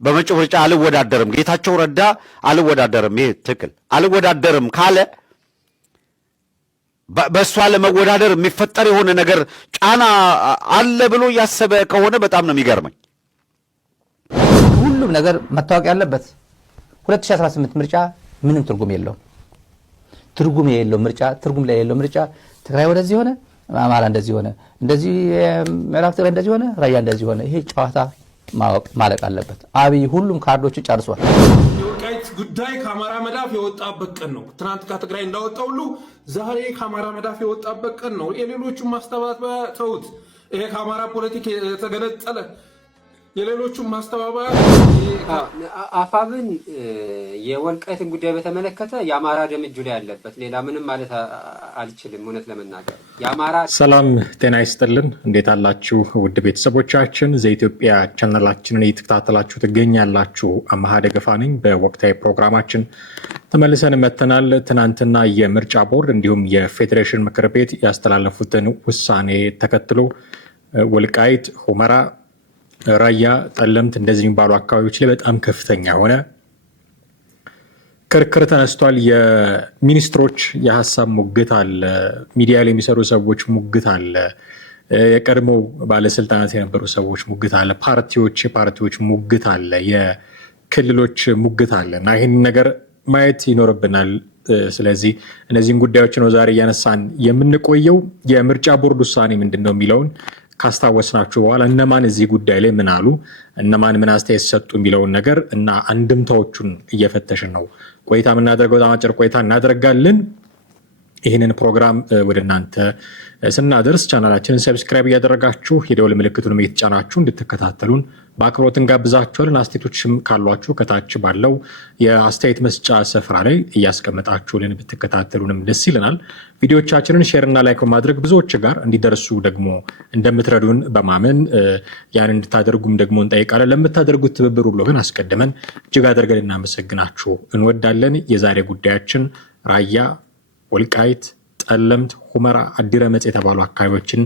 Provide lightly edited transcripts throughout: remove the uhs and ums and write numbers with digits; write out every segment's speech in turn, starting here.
በመጪው ምርጫ አልወዳደርም ጌታቸው ረዳ አልወዳደርም ይሄ ትክክል አልወዳደርም ካለ በእሷ ለመወዳደር የሚፈጠር የሆነ ነገር ጫና አለ ብሎ ያሰበ ከሆነ በጣም ነው የሚገርመኝ። ሁሉም ነገር መታወቅ ያለበት 2018 ምርጫ ምንም ትርጉም የለውም። ትርጉም የሌለው ምርጫ ትርጉም ላይ የሌለው ምርጫ ትግራይ ወደዚህ ሆነ አማራ እንደዚህ ሆነ እንደዚህ ምዕራብ ትግራይ እንደዚህ ሆነ ራያ እንደዚህ ሆነ ይሄ ጨዋታ ማለቅ አለበት። አብይ ሁሉም ካርዶችን ጨርሷል። የወልቃይት ጉዳይ ከአማራ መዳፍ የወጣበት ቀን ነው። ትናንት ከትግራይ እንዳወጣው ሁሉ ዛሬ ከአማራ መዳፍ የወጣበት ቀን ነው። የሌሎቹን ማስተባበያ ተውት። ይሄ ከአማራ ፖለቲክ የተገነጠለ የሌሎቹን ማስተባበያ አፋብን የወልቃይትን ጉዳይ በተመለከተ የአማራ ደም እጁ ላይ ያለበት ሌላ ምንም ማለት አልችልም። እውነት ለመናገር የአማራ ሰላም ጤና ይስጥልን። እንዴት አላችሁ ውድ ቤተሰቦቻችን? ዘኢትዮጵያ ቻናላችንን እየተከታተላችሁ ትገኛላችሁ። አማሃ ደገፋ ነኝ። በወቅታዊ ፕሮግራማችን ተመልሰን መተናል። ትናንትና የምርጫ ቦርድ እንዲሁም የፌዴሬሽን ምክር ቤት ያስተላለፉትን ውሳኔ ተከትሎ ወልቃይት፣ ሁመራ፣ ራያ፣ ጠለምት እንደዚህ የሚባሉ አካባቢዎች ላይ በጣም ከፍተኛ ሆነ ክርክር ተነስቷል። የሚኒስትሮች የሀሳብ ሙግት አለ። ሚዲያ ላይ የሚሰሩ ሰዎች ሙግት አለ። የቀድሞ ባለስልጣናት የነበሩ ሰዎች ሙግት አለ። የፓርቲዎች ሙግት አለ። የክልሎች ሙግት አለ እና ይህን ነገር ማየት ይኖርብናል። ስለዚህ እነዚህን ጉዳዮች ነው ዛሬ እያነሳን የምንቆየው። የምርጫ ቦርድ ውሳኔ ምንድን ነው የሚለውን ካስታወስናችሁ በኋላ እነማን እዚህ ጉዳይ ላይ ምን አሉ፣ እነማን ምን አስተያየት ሰጡ የሚለውን ነገር እና አንድምታዎቹን እየፈተሽን ነው ቆይታ የምናደርገው። በጣም አጭር ቆይታ እናደርጋለን። ይህንን ፕሮግራም ወደ እናንተ ስናደርስ ቻናላችንን ሰብስክራይብ እያደረጋችሁ የደወል ምልክቱን እየተጫናችሁ እንድትከታተሉን በአክብሮት እንጋብዛችኋለን። አስተያየቶችም ካሏችሁ ከታች ባለው የአስተያየት መስጫ ስፍራ ላይ እያስቀመጣችሁልን ብትከታተሉንም ደስ ይለናል። ቪዲዮቻችንን ሼርና ላይክ በማድረግ ብዙዎች ጋር እንዲደርሱ ደግሞ እንደምትረዱን በማመን ያን እንድታደርጉም ደግሞ እንጠይቃለን። ለምታደርጉት ትብብር ሁሉ ግን አስቀድመን እጅግ አድርገን እናመሰግናችሁ እንወዳለን። የዛሬ ጉዳያችን ራያ፣ ወልቃይት፣ ጠለምት፣ ሁመራ፣ አዲረመጽ የተባሉ አካባቢዎችን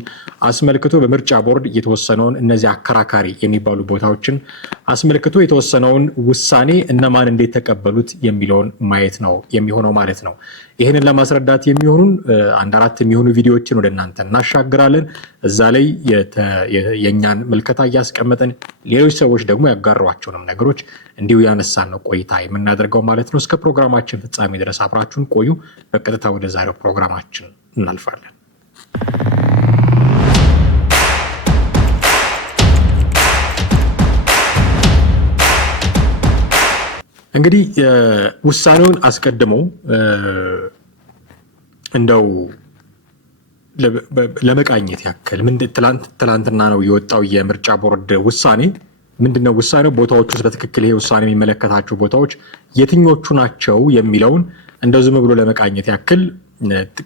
አስመልክቶ በምርጫ ቦርድ የተወሰነውን እነዚህ አከራካሪ የሚባሉ ቦታዎችን አስመልክቶ የተወሰነውን ውሳኔ እነማን እንዴት ተቀበሉት የሚለውን ማየት ነው የሚሆነው ማለት ነው። ይህንን ለማስረዳት የሚሆኑን አንድ አራት የሚሆኑ ቪዲዮዎችን ወደ እናንተ እናሻግራለን። እዛ ላይ የእኛን ምልከታ እያስቀመጠን ሌሎች ሰዎች ደግሞ ያጋሯቸውንም ነገሮች እንዲሁ ያነሳን ነው ቆይታ የምናደርገው ማለት ነው። እስከ ፕሮግራማችን ፍጻሜ ድረስ አብራችሁን ቆዩ። በቀጥታ ወደ ዛሬው ፕሮግራማችን እናልፋለን። እንግዲህ ውሳኔውን አስቀድመው እንደው ለመቃኘት ያክል ትላንትና ነው የወጣው የምርጫ ቦርድ ውሳኔ። ምንድነው ውሳኔው? ቦታዎች ውስጥ በትክክል ይሄ ውሳኔ የሚመለከታቸው ቦታዎች የትኞቹ ናቸው የሚለውን እንደው ዝም ብሎ ለመቃኘት ያክል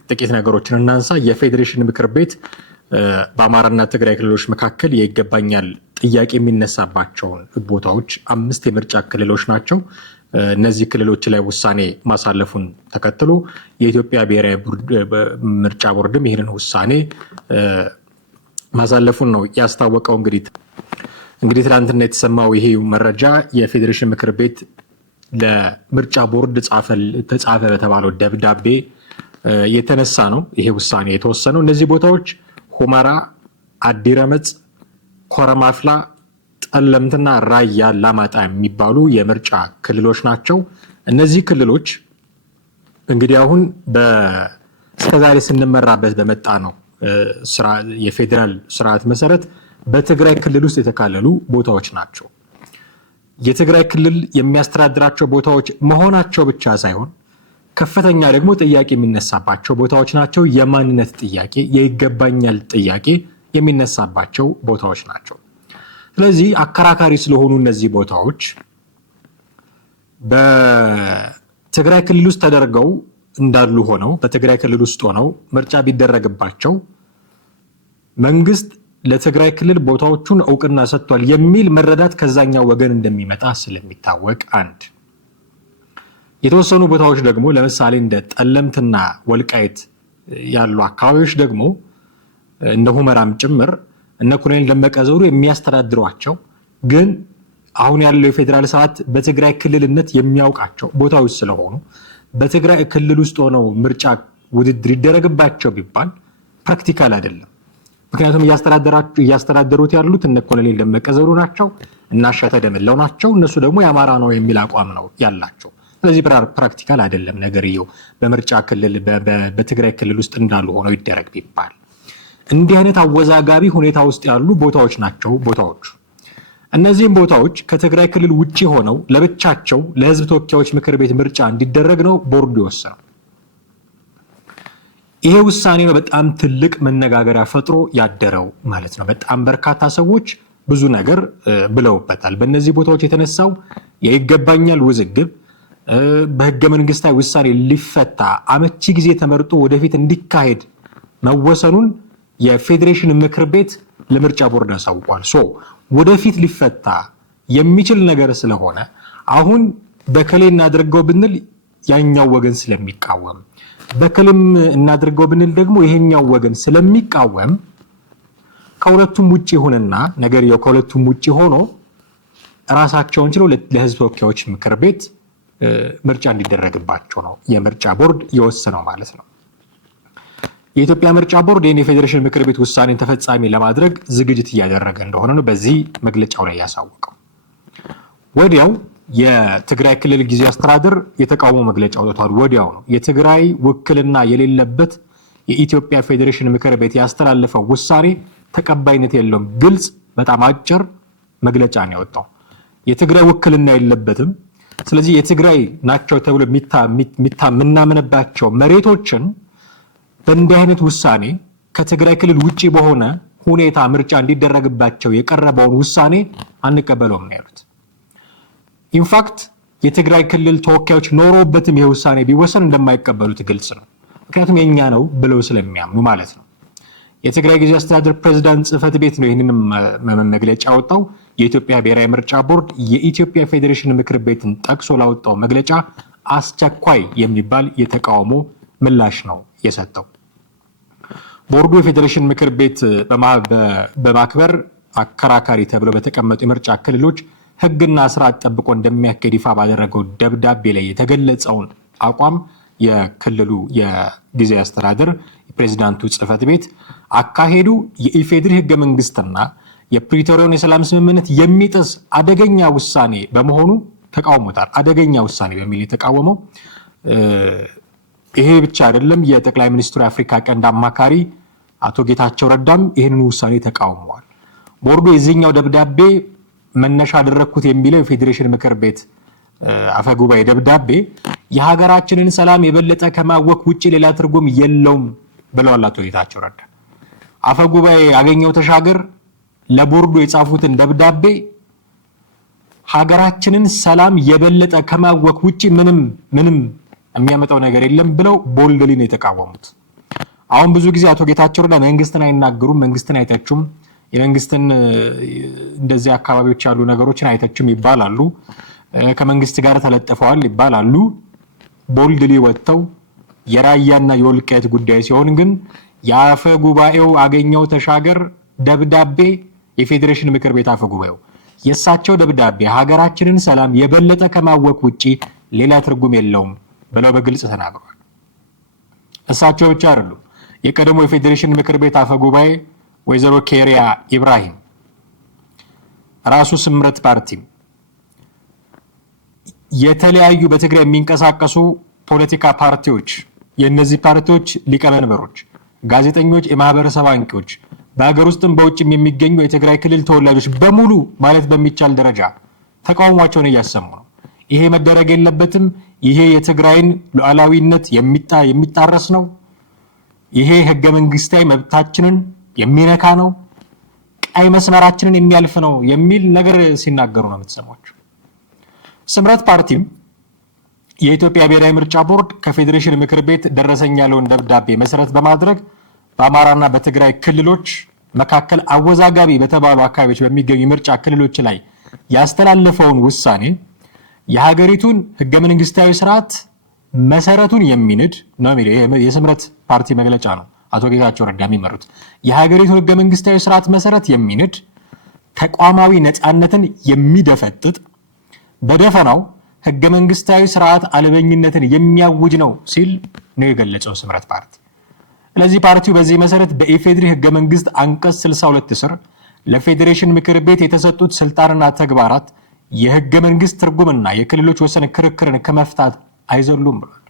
ጥቂት ነገሮችን እናንሳ። የፌዴሬሽን ምክር ቤት በአማራና ትግራይ ክልሎች መካከል የይገባኛል ጥያቄ የሚነሳባቸውን ቦታዎች 5 የምርጫ ክልሎች ናቸው። እነዚህ ክልሎች ላይ ውሳኔ ማሳለፉን ተከትሎ የኢትዮጵያ ብሔራዊ ምርጫ ቦርድም ይህንን ውሳኔ ማሳለፉን ነው ያስታወቀው። እንግዲህ ትናንትና የተሰማው ይሄ መረጃ የፌዴሬሽን ምክር ቤት ለምርጫ ቦርድ ተጻፈ በተባለው ደብዳቤ የተነሳ ነው ይሄ ውሳኔ የተወሰነው። እነዚህ ቦታዎች ሁመራ፣ አዲረመጽ፣ ኮረማፍላ፣ ጠለምትና ራያ አላማጣ የሚባሉ የምርጫ ክልሎች ናቸው። እነዚህ ክልሎች እንግዲህ አሁን እስከዛሬ ስንመራበት በመጣ ነው የፌዴራል ስርዓት መሰረት በትግራይ ክልል ውስጥ የተካለሉ ቦታዎች ናቸው። የትግራይ ክልል የሚያስተዳድራቸው ቦታዎች መሆናቸው ብቻ ሳይሆን ከፍተኛ ደግሞ ጥያቄ የሚነሳባቸው ቦታዎች ናቸው። የማንነት ጥያቄ፣ የይገባኛል ጥያቄ የሚነሳባቸው ቦታዎች ናቸው። ስለዚህ አከራካሪ ስለሆኑ እነዚህ ቦታዎች በትግራይ ክልል ውስጥ ተደርገው እንዳሉ ሆነው በትግራይ ክልል ውስጥ ሆነው ምርጫ ቢደረግባቸው መንግስት ለትግራይ ክልል ቦታዎቹን እውቅና ሰጥቷል የሚል መረዳት ከዛኛው ወገን እንደሚመጣ ስለሚታወቅ አንድ የተወሰኑ ቦታዎች ደግሞ ለምሳሌ እንደ ጠለምትና ወልቃይት ያሉ አካባቢዎች ደግሞ እንደ ሁመራም ጭምር እነ ኮሎኔል ደመቀ ዘውዱ የሚያስተዳድሯቸው ግን አሁን ያለው የፌዴራል ስርዓት በትግራይ ክልልነት የሚያውቃቸው ቦታዎች ስለሆኑ በትግራይ ክልል ውስጥ ሆነው ምርጫ ውድድር ይደረግባቸው ቢባል ፕራክቲካል አይደለም። ምክንያቱም እያስተዳደሩት ያሉት እነ ኮሎኔል ደመቀ ዘውዱ ናቸው እና አሻተ ደምለው ናቸው። እነሱ ደግሞ የአማራ ነው የሚል አቋም ነው ያላቸው። ስለዚህ ፕራክቲካል አይደለም ነገርየው። በምርጫ ክልል በትግራይ ክልል ውስጥ እንዳሉ ሆነው ይደረግ ቢባል እንዲህ አይነት አወዛጋቢ ሁኔታ ውስጥ ያሉ ቦታዎች ናቸው ቦታዎቹ። እነዚህም ቦታዎች ከትግራይ ክልል ውጪ ሆነው ለብቻቸው ለህዝብ ተወካዮች ምክር ቤት ምርጫ እንዲደረግ ነው ቦርዱ የወሰነው። ይሄ ውሳኔ በጣም ትልቅ መነጋገሪያ ፈጥሮ ያደረው ማለት ነው። በጣም በርካታ ሰዎች ብዙ ነገር ብለውበታል። በእነዚህ ቦታዎች የተነሳው የይገባኛል ውዝግብ በህገ መንግስታዊ ውሳኔ ሊፈታ አመቺ ጊዜ ተመርጦ ወደፊት እንዲካሄድ መወሰኑን የፌዴሬሽን ምክር ቤት ለምርጫ ቦርድ አሳውቋል። ወደፊት ሊፈታ የሚችል ነገር ስለሆነ አሁን በከሌ እናድርገው ብንል ያኛው ወገን ስለሚቃወም፣ በከልም እናድርገው ብንል ደግሞ ይሄኛው ወገን ስለሚቃወም ከሁለቱም ውጪ ሆነና ነገርየው ከሁለቱም ውጪ ሆኖ ራሳቸውን ችለው ለህዝብ ተወካዮች ምክር ቤት ምርጫ እንዲደረግባቸው ነው የምርጫ ቦርድ የወሰነው ማለት ነው። የኢትዮጵያ ምርጫ ቦርድ የፌዴሬሽን ምክር ቤት ውሳኔን ተፈጻሚ ለማድረግ ዝግጅት እያደረገ እንደሆነ ነው በዚህ መግለጫው ላይ ያሳወቀው። ወዲያው የትግራይ ክልል ጊዜያዊ አስተዳደር የተቃውሞ መግለጫ አውጥቷል። ወዲያው ነው የትግራይ ውክልና የሌለበት የኢትዮጵያ ፌዴሬሽን ምክር ቤት ያስተላለፈው ውሳኔ ተቀባይነት የለውም። ግልጽ በጣም አጭር መግለጫ ነው ያወጣው። የትግራይ ውክልና የለበትም። ስለዚህ የትግራይ ናቸው ተብሎ የምናምንባቸው መሬቶችን በእንዲህ አይነት ውሳኔ ከትግራይ ክልል ውጪ በሆነ ሁኔታ ምርጫ እንዲደረግባቸው የቀረበውን ውሳኔ አንቀበለውም ነው ያሉት። ኢንፋክት የትግራይ ክልል ተወካዮች ኖሮበትም ይሄ ውሳኔ ቢወሰን እንደማይቀበሉት ግልጽ ነው። ምክንያቱም የኛ ነው ብለው ስለሚያምኑ ማለት ነው። የትግራይ ጊዜያዊ አስተዳደር ፕሬዝዳንት ጽህፈት ቤት ነው ይህንን መግለጫ ያወጣው። የኢትዮጵያ ብሔራዊ ምርጫ ቦርድ የኢትዮጵያ ፌዴሬሽን ምክር ቤትን ጠቅሶ ላወጣው መግለጫ አስቸኳይ የሚባል የተቃውሞ ምላሽ ነው የሰጠው። ቦርዱ የፌዴሬሽን ምክር ቤት በማክበር አከራካሪ ተብለው በተቀመጡ የምርጫ ክልሎች ህግና ስርዓት ጠብቆ እንደሚያካሄድ ይፋ ባደረገው ደብዳቤ ላይ የተገለጸውን አቋም የክልሉ የጊዜያዊ አስተዳደር የፕሬዝዳንቱ ጽህፈት ቤት አካሄዱ የኢፌዴሪ ህገ መንግስትና የፕሪቶሪያን የሰላም ስምምነት የሚጥስ አደገኛ ውሳኔ በመሆኑ ተቃውሞታል። አደገኛ ውሳኔ በሚል የተቃወመው ይሄ ብቻ አይደለም። የጠቅላይ ሚኒስትሩ የአፍሪካ ቀንድ አማካሪ አቶ ጌታቸው ረዳም ይህንን ውሳኔ ተቃውመዋል። ቦርዱ የዚህኛው ደብዳቤ መነሻ አደረግኩት የሚለው የፌዴሬሽን ምክር ቤት አፈጉባኤ ደብዳቤ የሀገራችንን ሰላም የበለጠ ከማወክ ውጪ ሌላ ትርጉም የለውም ብለዋል አቶ ጌታቸው ረዳ። አፈጉባኤ አገኘው ተሻገር ለቦርዱ የጻፉትን ደብዳቤ ሀገራችንን ሰላም የበለጠ ከማወክ ውጪ ምንም የሚያመጣው ነገር የለም ብለው ቦልድሊ ነው የተቃወሙት። አሁን ብዙ ጊዜ አቶ ጌታቸው ረዳ መንግስትን አይናገሩም፣ መንግስትን አይተቹም፣ የመንግስትን እንደዚህ አካባቢዎች ያሉ ነገሮችን አይተቹም ይባላሉ፣ ከመንግስት ጋር ተለጥፈዋል ይባላሉ። ቦልድሊ ወጥተው የራያና የወልቃይት ጉዳይ ሲሆን ግን የአፈ ጉባኤው አገኘው ተሻገር ደብዳቤ የፌዴሬሽን ምክር ቤት አፈ ጉባኤው የእሳቸው ደብዳቤ ሀገራችንን ሰላም የበለጠ ከማወክ ውጪ ሌላ ትርጉም የለውም ብለው በግልጽ ተናግረዋል። እሳቸው ብቻ አይደሉም። የቀድሞ የፌዴሬሽን ምክር ቤት አፈ ጉባኤ ወይዘሮ ኬሪያ ኢብራሂም፣ ራሱ ስምረት ፓርቲ፣ የተለያዩ በትግራይ የሚንቀሳቀሱ ፖለቲካ ፓርቲዎች፣ የእነዚህ ፓርቲዎች ሊቀመንበሮች፣ ጋዜጠኞች፣ የማህበረሰብ አንቂዎች፣ በሀገር ውስጥም በውጭም የሚገኙ የትግራይ ክልል ተወላጆች በሙሉ ማለት በሚቻል ደረጃ ተቃውሟቸውን እያሰሙ ነው። ይሄ መደረግ የለበትም፣ ይሄ የትግራይን ሉዓላዊነት የሚጣረስ ነው፣ ይሄ ህገ መንግስታዊ መብታችንን የሚነካ ነው፣ ቀይ መስመራችንን የሚያልፍ ነው የሚል ነገር ሲናገሩ ነው የምትሰሟቸው። ስምረት ፓርቲም የኢትዮጵያ ብሔራዊ ምርጫ ቦርድ ከፌዴሬሽን ምክር ቤት ደረሰኝ ያለውን ደብዳቤ መሰረት በማድረግ በአማራና በትግራይ ክልሎች መካከል አወዛጋቢ በተባሉ አካባቢዎች በሚገኙ ምርጫ ክልሎች ላይ ያስተላለፈውን ውሳኔ የሀገሪቱን ህገ መንግስታዊ ስርዓት መሰረቱን የሚንድ ነው የሚለው የስምረት ፓርቲ መግለጫ ነው። አቶ ጌታቸው ረዳ የሚመሩት የሀገሪቱን ህገ መንግስታዊ ስርዓት መሰረት የሚንድ ተቋማዊ ነፃነትን የሚደፈጥጥ በደፈናው ህገ መንግስታዊ ስርዓት አልበኝነትን የሚያውጅ ነው ሲል ነው የገለጸው ስምረት ፓርቲ። ስለዚህ ፓርቲው በዚህ መሰረት በኢፌድሪ ህገ መንግስት አንቀጽ 62 ስር ለፌዴሬሽን ምክር ቤት የተሰጡት ስልጣንና ተግባራት የህገ መንግስት ትርጉምና የክልሎች ወሰን ክርክርን ከመፍታት አይዘሉም ብሏል።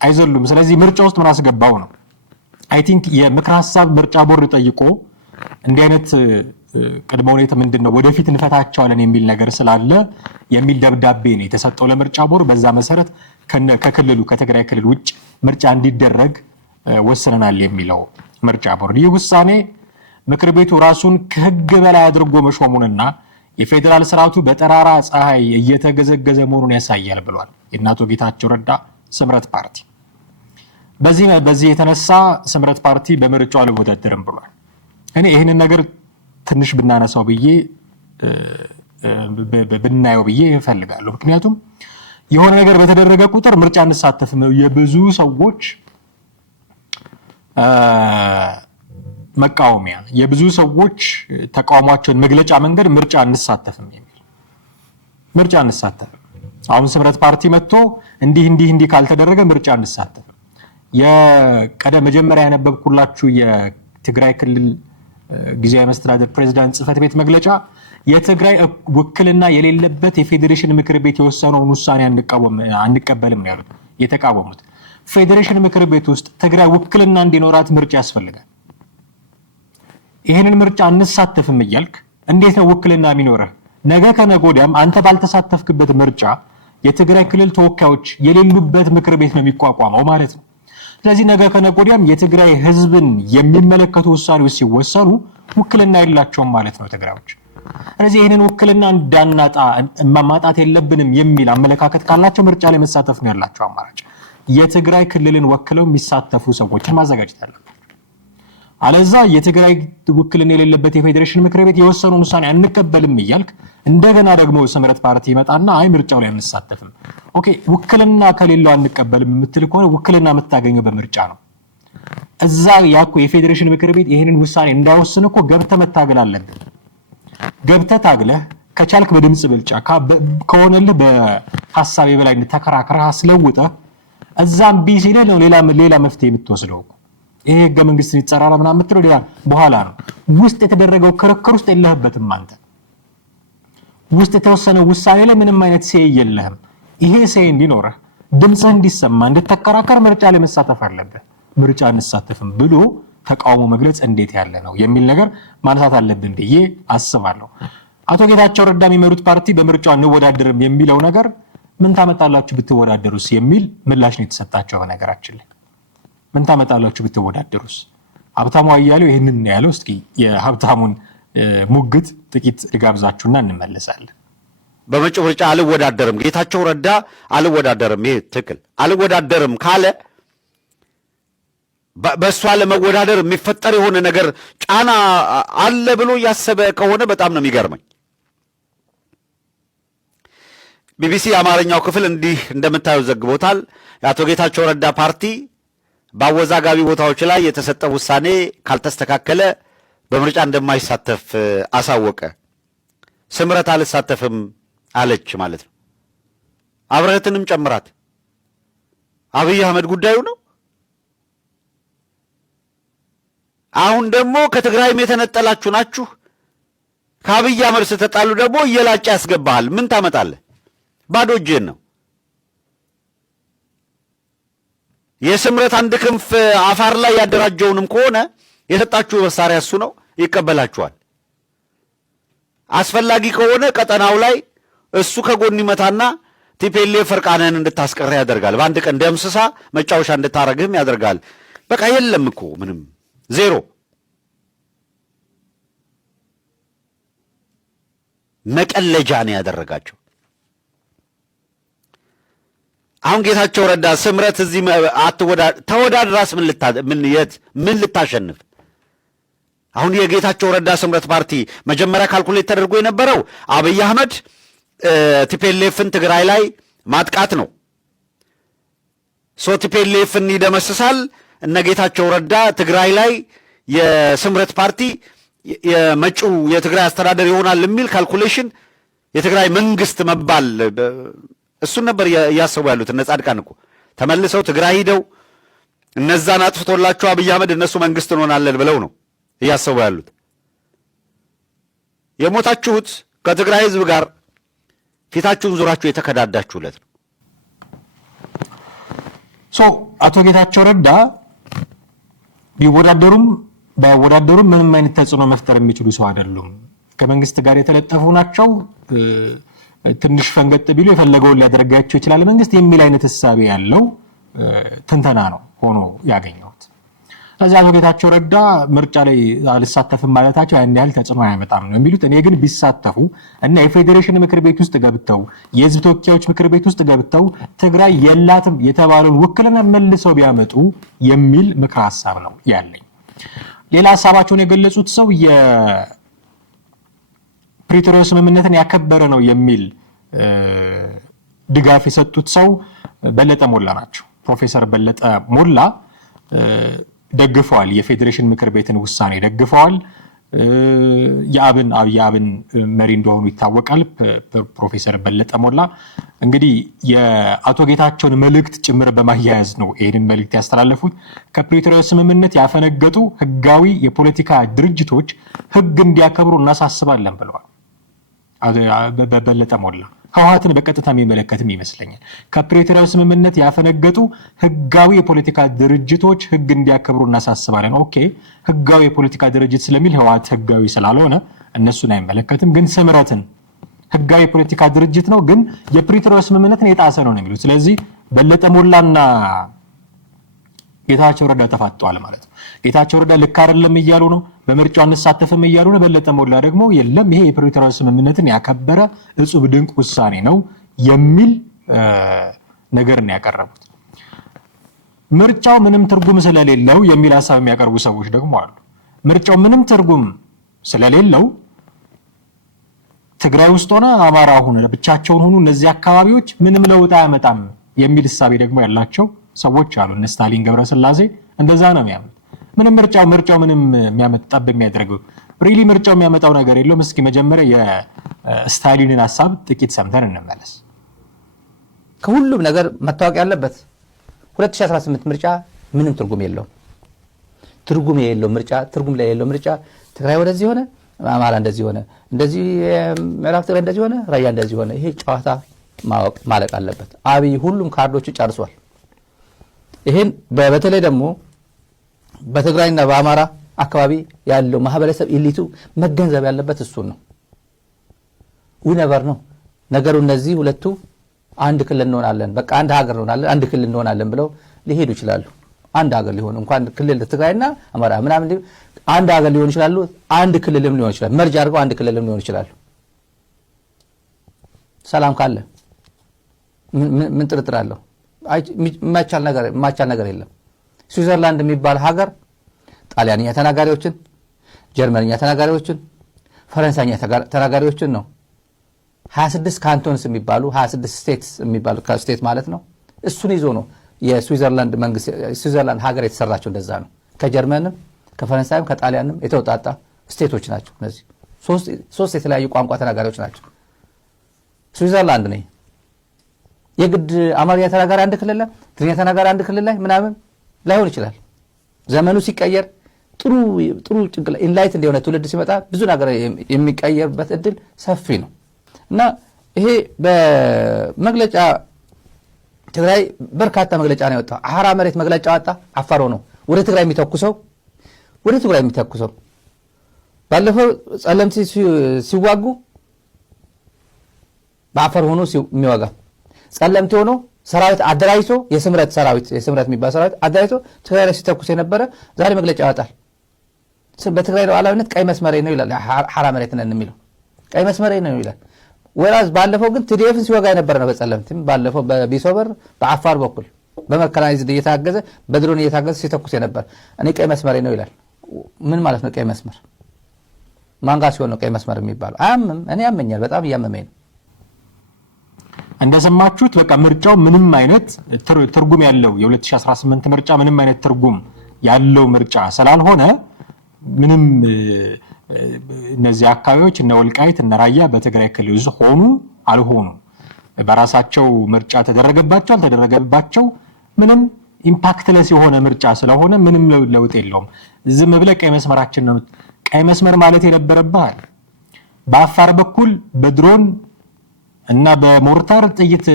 አይዘሉም። ስለዚህ ምርጫ ውስጥ ምን አስገባው ነው? አይ ቲንክ የምክር ሀሳብ ምርጫ ቦርድ ጠይቆ እንዲህ አይነት ቅድመ ሁኔታ ምንድነው ወደፊት እንፈታቸዋለን የሚል ነገር ስላለ የሚል ደብዳቤ ነው የተሰጠው ለምርጫ ቦርድ። በዛ መሰረት ከክልሉ ከትግራይ ክልል ውጭ ምርጫ እንዲደረግ ወስነናል የሚለው ምርጫ ቦርድ። ይህ ውሳኔ ምክር ቤቱ ራሱን ከህግ በላይ አድርጎ መሾሙንና የፌዴራል ስርዓቱ በጠራራ ፀሐይ እየተገዘገዘ መሆኑን ያሳያል ብሏል የአቶ ጌታቸው ረዳ ስምረት ፓርቲ። በዚህ የተነሳ ስምረት ፓርቲ በምርጫው አልወዳደርም ብሏል። እኔ ይህንን ነገር ትንሽ ብናነሳው ብዬ ብናየው ብዬ እፈልጋለሁ። ምክንያቱም የሆነ ነገር በተደረገ ቁጥር ምርጫ እንሳተፍም የብዙ ሰዎች መቃወሚያ፣ የብዙ ሰዎች ተቃውሟቸውን መግለጫ መንገድ ምርጫ እንሳተፍም የሚል ምርጫ እንሳተፍም። አሁን ስምረት ፓርቲ መጥቶ እንዲህ ካልተደረገ ምርጫ እንሳተፍም። መጀመሪያ ያነበብኩላችሁ የትግራይ ክልል ጊዜያዊ መስተዳድር ፕሬዝዳንት ጽህፈት ቤት መግለጫ የትግራይ ውክልና የሌለበት የፌዴሬሽን ምክር ቤት የወሰነውን ውሳኔ አንቀበልም ነው ያሉት የተቃወሙት። ፌዴሬሽን ምክር ቤት ውስጥ ትግራይ ውክልና እንዲኖራት ምርጫ ያስፈልጋል። ይህንን ምርጫ እንሳተፍም እያልክ እንዴት ነው ውክልና የሚኖርህ? ነገ ከነገ ወዲያም አንተ ባልተሳተፍክበት ምርጫ የትግራይ ክልል ተወካዮች የሌሉበት ምክር ቤት ነው የሚቋቋመው ማለት ነው። ስለዚህ ነገ ከነገ ወዲያም የትግራይ ህዝብን የሚመለከቱ ውሳኔዎች ሲወሰኑ ውክልና የላቸውም ማለት ነው ትግራዮች። ስለዚህ ይህንን ውክልና እንዳናጣ ማጣት የለብንም የሚል አመለካከት ካላቸው ምርጫ ላይ መሳተፍ ነው ያላቸው አማራጭ። የትግራይ ክልልን ወክለው የሚሳተፉ ሰዎችን ማዘጋጀት አለባቸው። አለዛ የትግራይ ውክልና የሌለበት የፌዴሬሽን ምክር ቤት የወሰነውን ውሳኔ አንቀበልም እያልክ እንደገና ደግሞ ስምረት ፓርቲ ይመጣና አይ ምርጫው ላይ አንሳተፍም። ኦኬ ውክልና ከሌለው አንቀበልም የምትል ከሆነ ውክልና የምታገኘው በምርጫ ነው። እዛ ያኮ የፌዴሬሽን ምክር ቤት ይሄንን ውሳኔ እንዳይወስን እኮ ገብተህ መታገል አለብህ። ገብተህ ታግለህ ከቻልክ በድምጽ ብልጫ ከሆነልህ በሐሳብ የበላይነት ተከራክረህ አስለውጠህ እዛም ቢሲለ ነው ሌላ መፍትሄ የምትወስደው። ይሄ ህገ መንግስትን ይጻረራል ምናምን የምትለው ሌላ በኋላ ነው። ውስጥ የተደረገው ክርክር ውስጥ የለህበትም አንተ። ውስጥ የተወሰነው ውሳኔ ላይ ምንም አይነት ሴይ የለህም። ይሄ ሴይ እንዲኖርህ ድምጽህ እንዲሰማ እንድትከራከር ምርጫ ላይ መሳተፍ አለብህ። ምርጫ እንሳተፍም ብሎ ተቃውሞ መግለጽ እንዴት ያለ ነው የሚል ነገር ማንሳት አለብን ብዬ አስባለሁ። አቶ ጌታቸው ረዳ የሚመሩት ፓርቲ በምርጫው እንወዳደርም የሚለው ነገር ምን ታመጣላችሁ ብትወዳደሩስ የሚል ምላሽ ነው የተሰጣቸው። በነገራችን ላይ ምን ታመጣላችሁ ብትወዳደሩስ? ሀብታሙ አያሌው ይህንን ያለው። እስኪ የሀብታሙን ሙግት ጥቂት ልጋብዛችሁና እንመለሳለን። በመጪው ምርጫ አልወዳደርም፣ ጌታቸው ረዳ አልወዳደርም። ይሄ ትክክል አልወዳደርም ካለ በእሷ ለመወዳደር የሚፈጠር የሆነ ነገር ጫና አለ ብሎ እያሰበ ከሆነ በጣም ነው የሚገርመኝ። ቢቢሲ የአማርኛው ክፍል እንዲህ እንደምታዩት ዘግቦታል። የአቶ ጌታቸው ረዳ ፓርቲ በአወዛጋቢ ቦታዎች ላይ የተሰጠ ውሳኔ ካልተስተካከለ በምርጫ እንደማይሳተፍ አሳወቀ። ስምረት አልሳተፍም አለች ማለት ነው። አብረህትንም ጨምራት። አብይ አህመድ ጉዳዩ ነው። አሁን ደግሞ ከትግራይም የተነጠላችሁ ናችሁ። ከአብይ አህመድ ስትጣሉ ደግሞ እየላጨ ያስገባሃል። ምን ታመጣለህ? ባዶ እጅህን ነው። የስምረት አንድ ክንፍ አፋር ላይ ያደራጀውንም ከሆነ የሰጣችሁ መሳሪያ እሱ ነው፣ ይቀበላችኋል። አስፈላጊ ከሆነ ቀጠናው ላይ እሱ ከጎን ይመታና ቲፒኤልኤፍ ፈርቃንህን እንድታስቀረ ያደርጋል። በአንድ ቀን ደምስሳ መጫወቻ እንድታረግህም ያደርጋል። በቃ የለም እኮ ምንም ዜሮ። መቀለጃ ነው ያደረጋቸው። አሁን ጌታቸው ረዳ ስምረት እዚህ ተወዳድራስ ምን ልታሸንፍ? አሁን የጌታቸው ረዳ ስምረት ፓርቲ መጀመሪያ ካልኩሌት ተደርጎ የነበረው አብይ አህመድ ቲፒኤልኤፍን ትግራይ ላይ ማጥቃት ነው። ቲፒኤልኤፍን ይደመስሳል። እነ ጌታቸው ረዳ ትግራይ ላይ የስምረት ፓርቲ የመጪው የትግራይ አስተዳደር ይሆናል የሚል ካልኩሌሽን የትግራይ መንግስት መባል እሱን ነበር እያሰቡ ያሉት እነ ጻድቃን እኮ ተመልሰው ትግራይ ሂደው እነዛን አጥፍቶላቸው አብይ አህመድ እነሱ መንግስት እንሆናለን ብለው ነው እያሰቡ ያሉት። የሞታችሁት ከትግራይ ህዝብ ጋር ፊታችሁን ዙራችሁ የተከዳዳችሁለት ነው። አቶ ጌታቸው ረዳ ባይወዳደሩም ምንም አይነት ተጽዕኖ መፍጠር የሚችሉ ሰው አይደሉም። ከመንግስት ጋር የተለጠፉ ናቸው። ትንሽ ፈንገጥ ቢሉ የፈለገውን ሊያደርጋቸው ይችላል መንግስት የሚል አይነት ህሳቤ ያለው ትንተና ነው ሆኖ ያገኘሁት። ስለዚህ አቶ ጌታቸው ረዳ ምርጫ ላይ አልሳተፍም ማለታቸው ያን ያህል ተጽዕኖ አያመጣም ነው የሚሉት። እኔ ግን ቢሳተፉ እና የፌዴሬሽን ምክር ቤት ውስጥ ገብተው የህዝብ ተወካዮች ምክር ቤት ውስጥ ገብተው ትግራይ የላትም የተባለውን ውክልና መልሰው ቢያመጡ የሚል ምክር ሀሳብ ነው ያለኝ። ሌላ ሀሳባቸውን የገለጹት ሰው የፕሪቶሪያ ስምምነትን ያከበረ ነው የሚል ድጋፍ የሰጡት ሰው በለጠ ሞላ ናቸው። ፕሮፌሰር በለጠ ሞላ ደግፈዋል። የፌዴሬሽን ምክር ቤትን ውሳኔ ደግፈዋል። የአብን መሪ እንደሆኑ ይታወቃል። ፕሮፌሰር በለጠ ሞላ እንግዲህ የአቶ ጌታቸውን መልእክት ጭምር በማያያዝ ነው ይህንን መልእክት ያስተላለፉት። ከፕሪቶሪያ ስምምነት ያፈነገጡ ህጋዊ የፖለቲካ ድርጅቶች ህግ እንዲያከብሩ እናሳስባለን ብለዋል። በለጠ ሞላ ህወሓትን በቀጥታ የሚመለከትም ይመስለኛል። ከፕሪቶሪያ ስምምነት ያፈነገጡ ህጋዊ የፖለቲካ ድርጅቶች ህግ እንዲያከብሩ እናሳስባለን። ኦኬ፣ ህጋዊ የፖለቲካ ድርጅት ስለሚል ህወሓት ህጋዊ ስላልሆነ እነሱን አይመለከትም። ግን ስምረትን ህጋዊ የፖለቲካ ድርጅት ነው፣ ግን የፕሪቶሪያ ስምምነትን የጣሰ ነው የሚሉት። ስለዚህ በለጠ ሞላና ጌታቸው ረዳ ተፋጠዋል ማለት ነው። ጌታቸው ረዳ ልክ አይደለም እያሉ ነው፣ በምርጫው እንሳተፍም እያሉ ነው። በለጠ ሞላ ደግሞ የለም ይሄ የፕሪቶሪያ ስምምነትን ያከበረ እጹብ ድንቅ ውሳኔ ነው የሚል ነገር ነው ያቀረቡት። ምርጫው ምንም ትርጉም ስለሌለው የሚል ሀሳብ የሚያቀርቡ ሰዎች ደግሞ አሉ። ምርጫው ምንም ትርጉም ስለሌለው ትግራይ ውስጥ ሆነ አማራ ሆነ ብቻቸውን ሆኑ እነዚህ አካባቢዎች ምንም ለውጥ አያመጣም የሚል ሀሳብ ደግሞ ያላቸው ሰዎች አሉ። እነ ስታሊን ገብረስላሴ እንደዛ ነው የሚያምኑት። ምንም ምርጫው ምንም የሚያመጣብ የሚያደርገው ሪሊ ምርጫው የሚያመጣው ነገር የለውም። እስኪ መጀመሪያ የስታሊንን ሀሳብ ጥቂት ሰምተን እንመለስ። ከሁሉም ነገር መታወቅ ያለበት 2018 ምርጫ ምንም ትርጉም የለውም። ትርጉም ላይ የለው ምርጫ ትግራይ ወደዚህ ሆነ፣ አማራ እንደዚህ ሆነ፣ እንደዚህ ምዕራብ ትግራይ እንደዚህ ሆነ፣ ራያ እንደዚህ ሆነ። ይሄ ጨዋታ ማለቅ አለበት። አብይ ሁሉም ካርዶቹ ጨርሷል። ይሄን በተለይ ደግሞ በትግራይና በአማራ አካባቢ ያለው ማህበረሰብ ኢሊቱ መገንዘብ ያለበት እሱን ነው። ዊነቨር ነው ነገሩ። እነዚህ ሁለቱ አንድ ክልል እንሆናለን፣ በቃ አንድ ሀገር እንሆናለን፣ አንድ ክልል እንሆናለን ብለው ሊሄዱ ይችላሉ። አንድ ሀገር ሊሆኑ እንኳን ክልል ትግራይና አማራ ምናምን አንድ ሀገር ሊሆኑ ይችላሉ። አንድ ክልልም ሊሆን ይችላል። መርጅ አድርገው አንድ ክልልም ሊሆን ይችላሉ። ሰላም ካለ ምን ጥርጥር አለው? የማይቻል ነገር የለም። ስዊዘርላንድ የሚባል ሀገር ጣሊያንኛ ተናጋሪዎችን፣ ጀርመንኛ ተናጋሪዎችን፣ ፈረንሳይኛ ተናጋሪዎችን ነው 26 ካንቶንስ የሚባሉ 26 ስቴትስ የሚባሉ ስቴት ማለት ነው። እሱን ይዞ ነው የስዊዘርላንድ መንግስት ስዊዘርላንድ ሀገር የተሰራቸው። እንደዛ ነው። ከጀርመንም ከፈረንሳይም ከጣሊያንም የተውጣጣ ስቴቶች ናቸው። እነዚህ ሶስት የተለያዩ ቋንቋ ተናጋሪዎች ናቸው። ስዊዘርላንድ ነው። የግድ አማርኛ ተናጋሪ አንድ ክልል ላይ፣ ትግርኛ ተናጋሪ አንድ ክልል ላይ ምናምን ላይሆን ይችላል። ዘመኑ ሲቀየር ጥሩ ጭንቅላት ኢንላይት እንደሆነ ትውልድ ሲመጣ ብዙ ነገር የሚቀየርበት እድል ሰፊ ነው እና ይሄ በመግለጫ ትግራይ በርካታ መግለጫ ነው ያወጣው። አሃራ መሬት መግለጫ ወጣ። አፋር ሆኖ ወደ ትግራይ የሚተኩሰው ባለፈው ጸለምት ሲዋጉ በአፋር ሆኖ የሚዋጋ ጸለምት ሆኖ ሰራዊት አደራጅቶ የስምረት የሚባል ሰራዊት አደራጅቶ ትግራይ ላይ ሲተኩስ የነበረ ዛሬ መግለጫ ያወጣል። በትግራይ ሉዓላዊነት ቀይ መስመሬ ነው ይላል። አሃራ መሬት ነን የሚለው ቀይ መስመሬ ነው ይላል። ወራዝ ባለፈው ግን ቲዲኤፍን ሲወጋ የነበረ ነው። በጸለምትም ባለፈው በቢሶበር በአፋር በኩል በመከላይዝድ እየታገዘ በድሮን እየታገዘ ሲተኩስ የነበር እኔ ቀይ መስመሬ ነው ይላል። ምን ማለት ነው ቀይ መስመር? ማንጋ ሲሆን ነው ቀይ መስመር የሚባለው? አያምም። እኔ ያመኛል፣ በጣም እያመመኝ ነው። እንደሰማችሁት በቃ ምርጫው ምንም አይነት ትርጉም ያለው የ2018 ምርጫ ምንም አይነት ትርጉም ያለው ምርጫ ስላልሆነ ምንም እነዚህ አካባቢዎች እነ ወልቃይት እነ ራያ በትግራይ ክልል ውስጥ ሆኑ አልሆኑ በራሳቸው ምርጫ ተደረገባቸው አልተደረገባቸው ምንም ኢምፓክትለስ የሆነ ምርጫ ስለሆነ ምንም ለውጥ የለውም። ዝም ብለህ ቀይ መስመራችን ነው ቀይ መስመር ማለት የነበረብህ በአፋር በኩል በድሮን እና በሞርታር ጥይት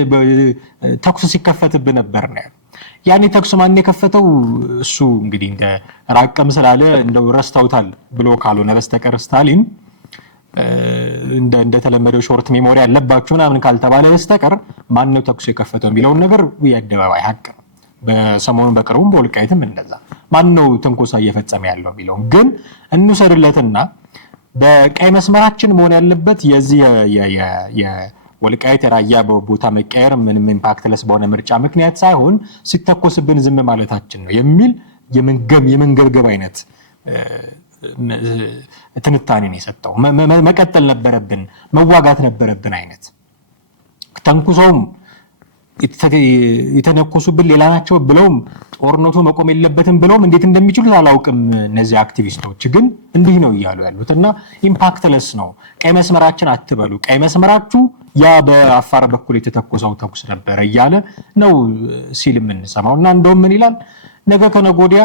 ተኩስ ሲከፈትብህ ነበር ነው ያኔ ተኩስ ማን የከፈተው እሱ እንግዲህ እንደ ራቀም ስላለ እንደው ረስተውታል ብሎ ካልሆነ በስተቀር ስታሊን እንደተለመደው ሾርት ሜሞሪ ያለባችሁ ምናምን ካልተባለ በስተቀር ማን ነው ተኩስ የከፈተው የሚለውን ነገር ያደባባይ ሀቅ ነው። በሰሞኑን በቅርቡም በወልቃይትም እንደዛ ማን ነው ትንኮሳ እየፈጸመ ያለው የሚለው ግን እንውሰድለትና በቀይ መስመራችን መሆን ያለበት የዚህ የወልቃይት ራያ ቦታ መቀየር ምንም ኢምፓክትለስ በሆነ ምርጫ ምክንያት ሳይሆን ሲተኮስብን ዝም ማለታችን ነው የሚል የመንገብገብ አይነት ትንታኔ ነው የሰጠው። መቀጠል ነበረብን መዋጋት ነበረብን አይነት ተንኩሶም የተነኮሱብን ሌላ ናቸው ብለውም ጦርነቱ መቆም የለበትም ብለውም እንዴት እንደሚችሉት አላውቅም። እነዚህ አክቲቪስቶች ግን እንዲህ ነው እያሉ ያሉት እና ኢምፓክትለስ ነው ቀይ መስመራችን አትበሉ ቀይ መስመራችሁ ያ በአፋር በኩል የተተኮሰው ተኩስ ነበረ እያለ ነው ሲል የምንሰማው እና እንደውም ምን ይላል ነገ ከነገ ወዲያ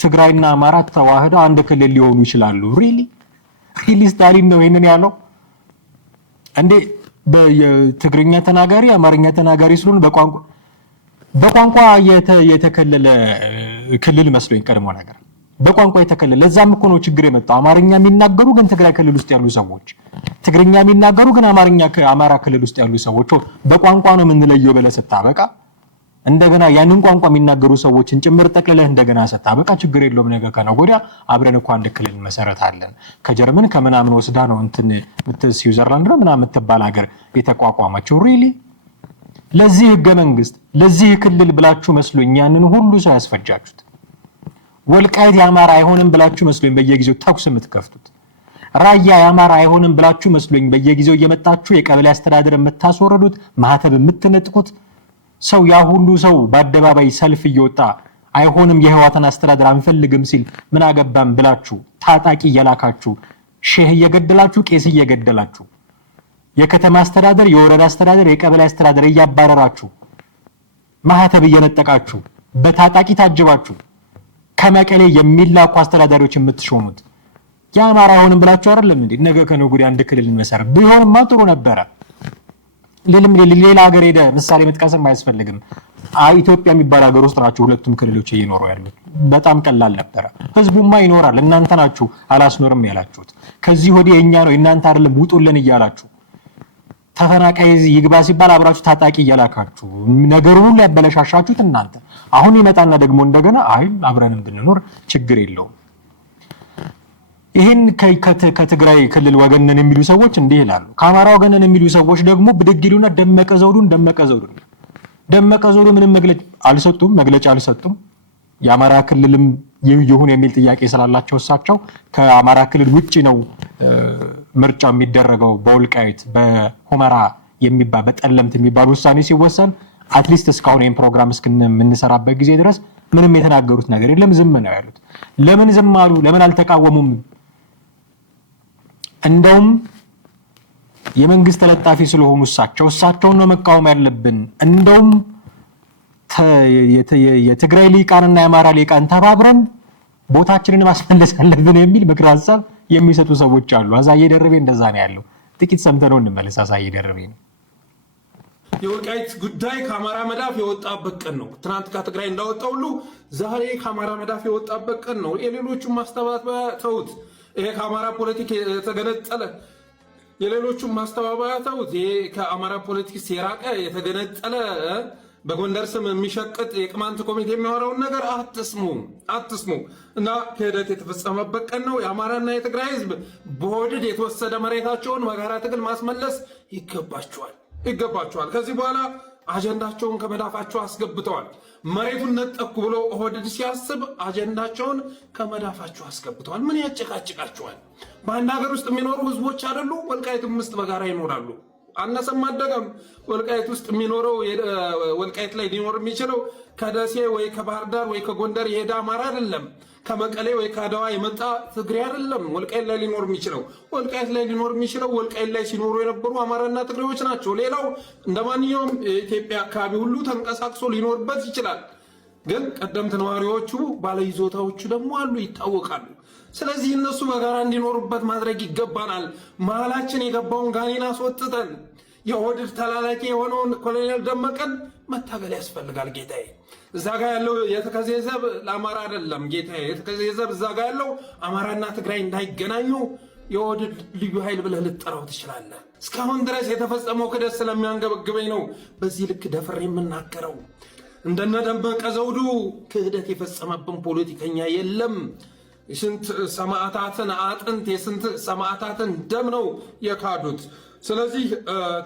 ትግራይና አማራ ተዋህደው አንድ ክልል ሊሆኑ ይችላሉ። ሪሊ ስታሊን ነው ይሄንን ያለው እንዴ? በትግርኛ ተናጋሪ አማርኛ ተናጋሪ ስለሆነ በቋንቋ የተከለለ ክልል መስሎኝ ቀድሞ ነገር በቋንቋ የተከለለ ለዛም እኮ ነው ችግር የመጣው። አማርኛ የሚናገሩ ግን ትግራይ ክልል ውስጥ ያሉ ሰዎች ትግርኛ የሚናገሩ ግን አማራ ክልል ውስጥ ያሉ ሰዎች በቋንቋ ነው የምንለየው ብለህ ስታበቃ እንደገና ያንን ቋንቋ የሚናገሩ ሰዎችን ጭምር ጠቅልለህ እንደገና ስታበቃ ችግር የለውም ነገ ከነገ ወዲያ አብረን እኮ አንድ ክልል መሰረታለን ከጀርመን ከምናምን ወስዳ ነው እንትን ስዊዘርላንድ ነው ምናምን የምትባል ሀገር የተቋቋመችው። ሪሊ ለዚህ ህገ መንግስት ለዚህ ክልል ብላችሁ መስሎኝ ያንን ሁሉ ሰው ያስፈጃችሁት። ወልቃይት የአማራ አይሆንም ብላችሁ መስሎኝ በየጊዜው ተኩስ የምትከፍቱት። ራያ የአማራ አይሆንም ብላችሁ መስሎኝ በየጊዜው እየመጣችሁ የቀበሌ አስተዳደር የምታስወረዱት ማህተብ የምትነጥቁት ሰው ያ ሁሉ ሰው በአደባባይ ሰልፍ እየወጣ አይሆንም የህዋትን አስተዳደር አንፈልግም ሲል ምን አገባም ብላችሁ ታጣቂ እየላካችሁ ሼህ እየገደላችሁ ቄስ እየገደላችሁ የከተማ አስተዳደር የወረዳ አስተዳደር የቀበሌ አስተዳደር እያባረራችሁ ማህተብ እየነጠቃችሁ በታጣቂ ታጅባችሁ ከመቀሌ የሚላኩ አስተዳዳሪዎች የምትሾሙት የአማራ አይሆንም ብላችሁ አይደለም እንዴ? ነገ ከነገ ወዲያ አንድ ክልል መሰረት ቢሆንማ ጥሩ ነበረ። ሌላ ሀገር ሄደ ምሳሌ መጥቀስም አያስፈልግም። ኢትዮጵያ የሚባል ሀገር ውስጥ ናቸው ሁለቱም ክልሎች እየኖሩ ያሉት። በጣም ቀላል ነበረ። ህዝቡማ ይኖራል። እናንተ ናችሁ አላስኖርም ያላችሁት። ከዚህ ወዲህ የኛ ነው እናንተ አይደለም ውጡልን እያላችሁ ተፈናቃይ ይግባ ሲባል አብራችሁ ታጣቂ እያላካችሁ ነገሩን ሁሉ ያበለሻሻችሁት እናንተ። አሁን ይመጣና ደግሞ እንደገና አብረን ብንኖር ችግር የለውም። ይሄን ከትግራይ ክልል ወገነን የሚሉ ሰዎች እንዲህ ይላሉ። ከአማራ ወገነን የሚሉ ሰዎች ደግሞ ብድግ ይሉና ደመቀ ዘውዱ ምንም መግለጫ አልሰጡም። የአማራ ክልልም ይሁን የሚል ጥያቄ ስላላቸው እሳቸው ከአማራ ክልል ውጪ ነው ምርጫ የሚደረገው በወልቃይት በሁመራ የሚባል በጠለምት የሚባል ውሳኔ ሲወሰን አትሊስት እስካሁን ይሄን ፕሮግራም እስከምንሰራበት ጊዜ ድረስ ምንም የተናገሩት ነገር የለም። ዝም ነው ያሉት። ለምን ዝም አሉ? ለምን አልተቃወሙም? እንደውም የመንግስት ተለጣፊ ስለሆኑ እሳቸውን ነው መቃወም ያለብን። እንደውም የትግራይ ሊቃንና የአማራ ሊቃን ተባብረን ቦታችንን ማስመለስ አለብን የሚል ምክር ሀሳብ የሚሰጡ ሰዎች አሉ። አሳየ ደርቤ እንደዛ ነው ያለው። ጥቂት ሰምተነው እንመለስ። አሳየ ደርቤ ነው። የወልቃይት ጉዳይ ከአማራ መዳፍ የወጣበት ቀን ነው። ትናንት ከትግራይ እንዳወጣው ሁሉ ዛሬ ከአማራ መዳፍ የወጣበት ቀን ነው። የሌሎቹን ማስተባበያ ተውት። ይሄ ከአማራ ፖለቲክ የተገነጠለ የሌሎቹን ማስተባበያ ተውት። ይሄ ከአማራ ፖለቲክ የራቀ የተገነጠለ በጎንደር ስም የሚሸቅጥ የቅማንት ኮሚቴ የሚያወራውን ነገር አትስሙ እና ክህደት የተፈጸመበት ቀን ነው። የአማራና የትግራይ ህዝብ በወድድ የተወሰደ መሬታቸውን በጋራ ትግል ማስመለስ ይገባቸዋል። ከዚህ በኋላ አጀንዳቸውን ከመዳፋቸው አስገብተዋል። መሬቱን ነጠኩ ብሎ ኦህዴድ ሲያስብ አጀንዳቸውን ከመዳፋቸው አስገብተዋል። ምን ያጨቃጭቃቸዋል? በአንድ ሀገር ውስጥ የሚኖሩ ህዝቦች አይደሉ? ወልቃይትም ውስጥ በጋራ ይኖራሉ። አነሰም አደገም ወልቃይት ውስጥ የሚኖረው ወልቃይት ላይ ሊኖር የሚችለው ከደሴ ወይ ከባህር ዳር ወይ ከጎንደር የሄደ አማራ አይደለም። ከመቀሌ ወይ ከአድዋ የመጣ ትግሬ አይደለም ወልቃይት ላይ ሊኖር የሚችለው። ወልቃይት ላይ ሊኖር የሚችለው ወልቃይት ላይ ሲኖሩ የነበሩ አማራና ትግሬዎች ናቸው። ሌላው እንደ ማንኛውም የኢትዮጵያ አካባቢ ሁሉ ተንቀሳቅሶ ሊኖርበት ይችላል። ግን ቀደምት ነዋሪዎቹ ባለይዞታዎቹ ደግሞ አሉ፣ ይታወቃሉ። ስለዚህ እነሱ በጋራ እንዲኖሩበት ማድረግ ይገባናል። መሀላችን የገባውን ጋኔን አስወጥተን የኦህዴድ ተላላኪ የሆነውን ኮሎኔል ደመቀን መታገል ያስፈልጋል። ጌታዬ እዛ ጋ ያለው የተከዜ ዘብ ለአማራ አይደለም። ጌታዬ የተከዜ ዘብ እዛ ጋ ያለው አማራና ትግራይ እንዳይገናኙ የኦህዴድ ልዩ ኃይል ብለህ ልጠራው ትችላለህ። እስካሁን ድረስ የተፈጸመው ክደት ስለሚያንገበግበኝ ነው በዚህ ልክ ደፍሬ የምናገረው። እንደነ ደመቀ ዘውዱ ክህደት የፈጸመብን ፖለቲከኛ የለም። የስንት ሰማዕታትን አጥንት የስንት ሰማዕታትን ደም ነው የካዱት። ስለዚህ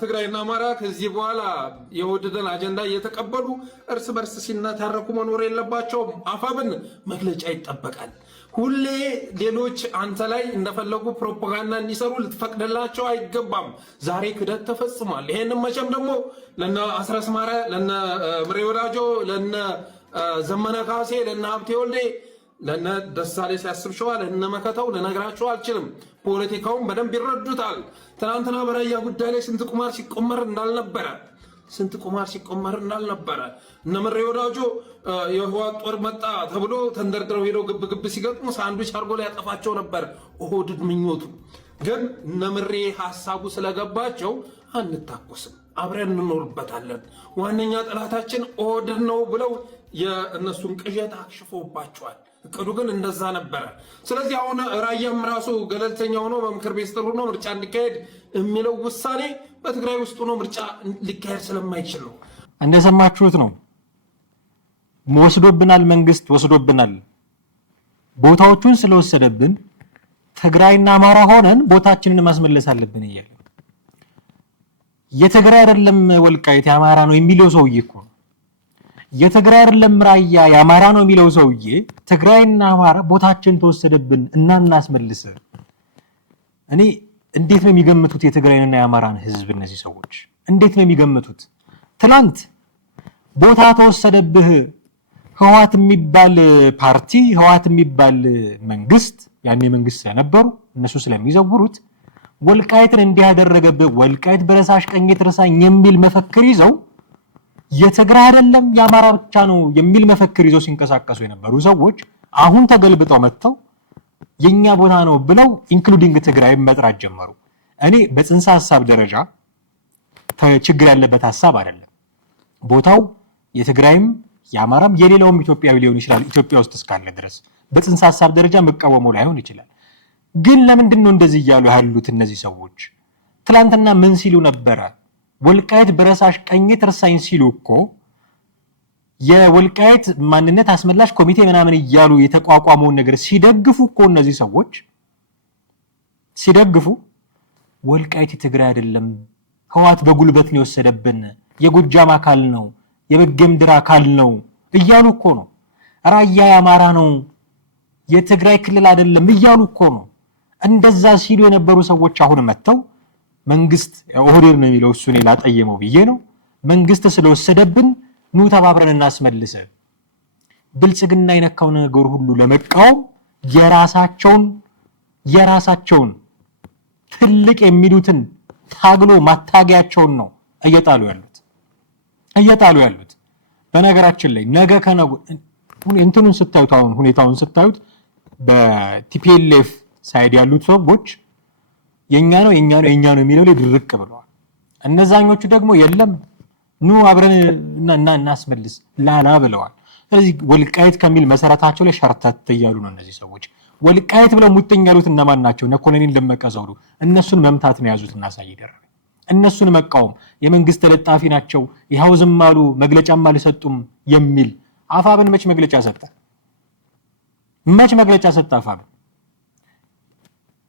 ትግራይና አማራ ከዚህ በኋላ የኦህዴድን አጀንዳ እየተቀበሉ እርስ በርስ ሲነታረኩ መኖር የለባቸውም። አፋብን መግለጫ ይጠበቃል። ሁሌ ሌሎች አንተ ላይ እንደፈለጉ ፕሮፓጋንዳ እንዲሰሩ ልትፈቅድላቸው አይገባም። ዛሬ ክደት ተፈጽሟል። ይሄንም መቼም ደግሞ ለነ አስረስ ማረ፣ ለነ ምሬ ወዳጆ፣ ለነ ዘመነ ካሴ፣ ለነ ሀብቴ ወልዴ፣ ለነ ደሳሌ ሲያስብ ሸዋ፣ ለነ መከተው ልነግራቸው አልችልም። ፖለቲካውን በደንብ ይረዱታል። ትናንትና በራያ ጉዳይ ላይ ስንት ቁማር ሲቆመር እንዳልነበረ እነ ምሬ ወዳጆ የህወሓት ጦር መጣ ተብሎ ተንደርድረው ሄደው ግብ ሲገጥሙ ሳንዱች አርጎ ላይ ያጠፋቸው ነበር ኦህዴድ ምኞቱ። ግን እነ ምሬ ሀሳቡ ስለገባቸው አንታኮስም፣ አብረን እንኖርበታለን። ዋነኛ ጠላታችን ኦህዴድ ነው ብለው የእነሱን ቅዠት አክሽፎባቸዋል። እቅዱ ግን እንደዛ ነበረ። ስለዚህ አሁን ራያም ራሱ ገለልተኛ ሆኖ በምክር ቤት ስር ሆኖ ምርጫ እንዲካሄድ የሚለው ውሳኔ በትግራይ ውስጥ ሆኖ ምርጫ ሊካሄድ ስለማይችል ነው። እንደሰማችሁት ነው። ወስዶብናል፣ መንግስት ወስዶብናል። ቦታዎቹን ስለወሰደብን ትግራይና አማራ ሆነን ቦታችንን ማስመለስ አለብን እያለ የትግራይ አይደለም ወልቃይት የአማራ ነው የሚለው ሰውዬ እኮ ነው። የትግራይ አይደለም ራያ የአማራ ነው የሚለው ሰውዬ ትግራይና አማራ ቦታችን ተወሰደብን እና እናስመልስ። እኔ እንዴት ነው የሚገምቱት የትግራይንና የአማራን ህዝብ? እነዚህ ሰዎች እንዴት ነው የሚገምቱት? ትላንት ቦታ ተወሰደብህ ህወሓት የሚባል ፓርቲ ህወሓት የሚባል መንግስት ያኔ መንግስት ስለነበሩ እነሱ ስለሚዘውሩት ወልቃይትን እንዲያደረገብህ ወልቃይት በረሳሽ ቀኝ ትረሳኝ የሚል መፈክር ይዘው የትግራይ አይደለም የአማራ ብቻ ነው የሚል መፈክር ይዘው ሲንቀሳቀሱ የነበሩ ሰዎች አሁን ተገልብጠው መጥተው የኛ ቦታ ነው ብለው ኢንክሉዲንግ ትግራይ መጥራት ጀመሩ። እኔ በጽንሰ ሐሳብ ደረጃ ችግር ያለበት ሐሳብ አይደለም። ቦታው የትግራይም የአማራም የሌላውም ኢትዮጵያዊ ሊሆን ይችላል ኢትዮጵያ ውስጥ እስካለ ድረስ በጽንሰ ሐሳብ ደረጃ መቃወመው ላይሆን ይችላል። ግን ለምንድን ነው እንደዚህ እያሉ ያሉት እነዚህ ሰዎች? ትላንትና ምን ሲሉ ነበረ? ወልቃይት በረሳሽ ቀኝ ትርሳኝ ሲሉ እኮ የወልቃይት ማንነት አስመላሽ ኮሚቴ ምናምን እያሉ የተቋቋመውን ነገር ሲደግፉ እኮ እነዚህ ሰዎች ሲደግፉ ወልቃይት የትግራይ አይደለም ህወሓት በጉልበት ነው የወሰደብን የጎጃም አካል ነው የበጌምድር አካል ነው እያሉ እኮ ነው። ራያ የአማራ ነው የትግራይ ክልል አይደለም እያሉ እኮ ነው። እንደዛ ሲሉ የነበሩ ሰዎች አሁን መጥተው መንግስት ኦህዴድ ነው የሚለው እሱ ነው ላጠየመው ብዬ ነው መንግስት ስለወሰደብን ኑ ተባብረን እናስመልሰ ብልጽግና የነካው ነገር ሁሉ ለመቃወም የራሳቸውን ትልቅ የሚሉትን ታግሎ ማታገያቸውን ነው እየጣሉ ያሉት። በነገራችን ላይ ነገ ከነገ እንትኑን ስታዩት አሁን ሁኔታውን ስታዩት በቲፒኤልኤፍ ሳይድ ያሉት ሰዎች የኛ ነው የሚለው ላይ ድርቅ ብለዋል። እነዛኞቹ ደግሞ የለም ኑ አብረን እናስመልስ ላላ ብለዋል። ስለዚህ ወልቃይት ከሚል መሰረታቸው ላይ ሸርተት እያሉ ነው እነዚህ ሰዎች። ወልቃይት ብለው ሙጥኝ ያሉት እነማን ናቸው? እነ ኮሎኔል ደመቀ ዘውዱ። እነሱን መምታት ነው ያዙት እና ሳይ ደረበ። እነሱን መቃወም የመንግስት ተለጣፊ ናቸው ይኸው ዝም አሉ መግለጫም አልሰጡም የሚል አፋብን መች መግለጫ ሰጠ? አፋብን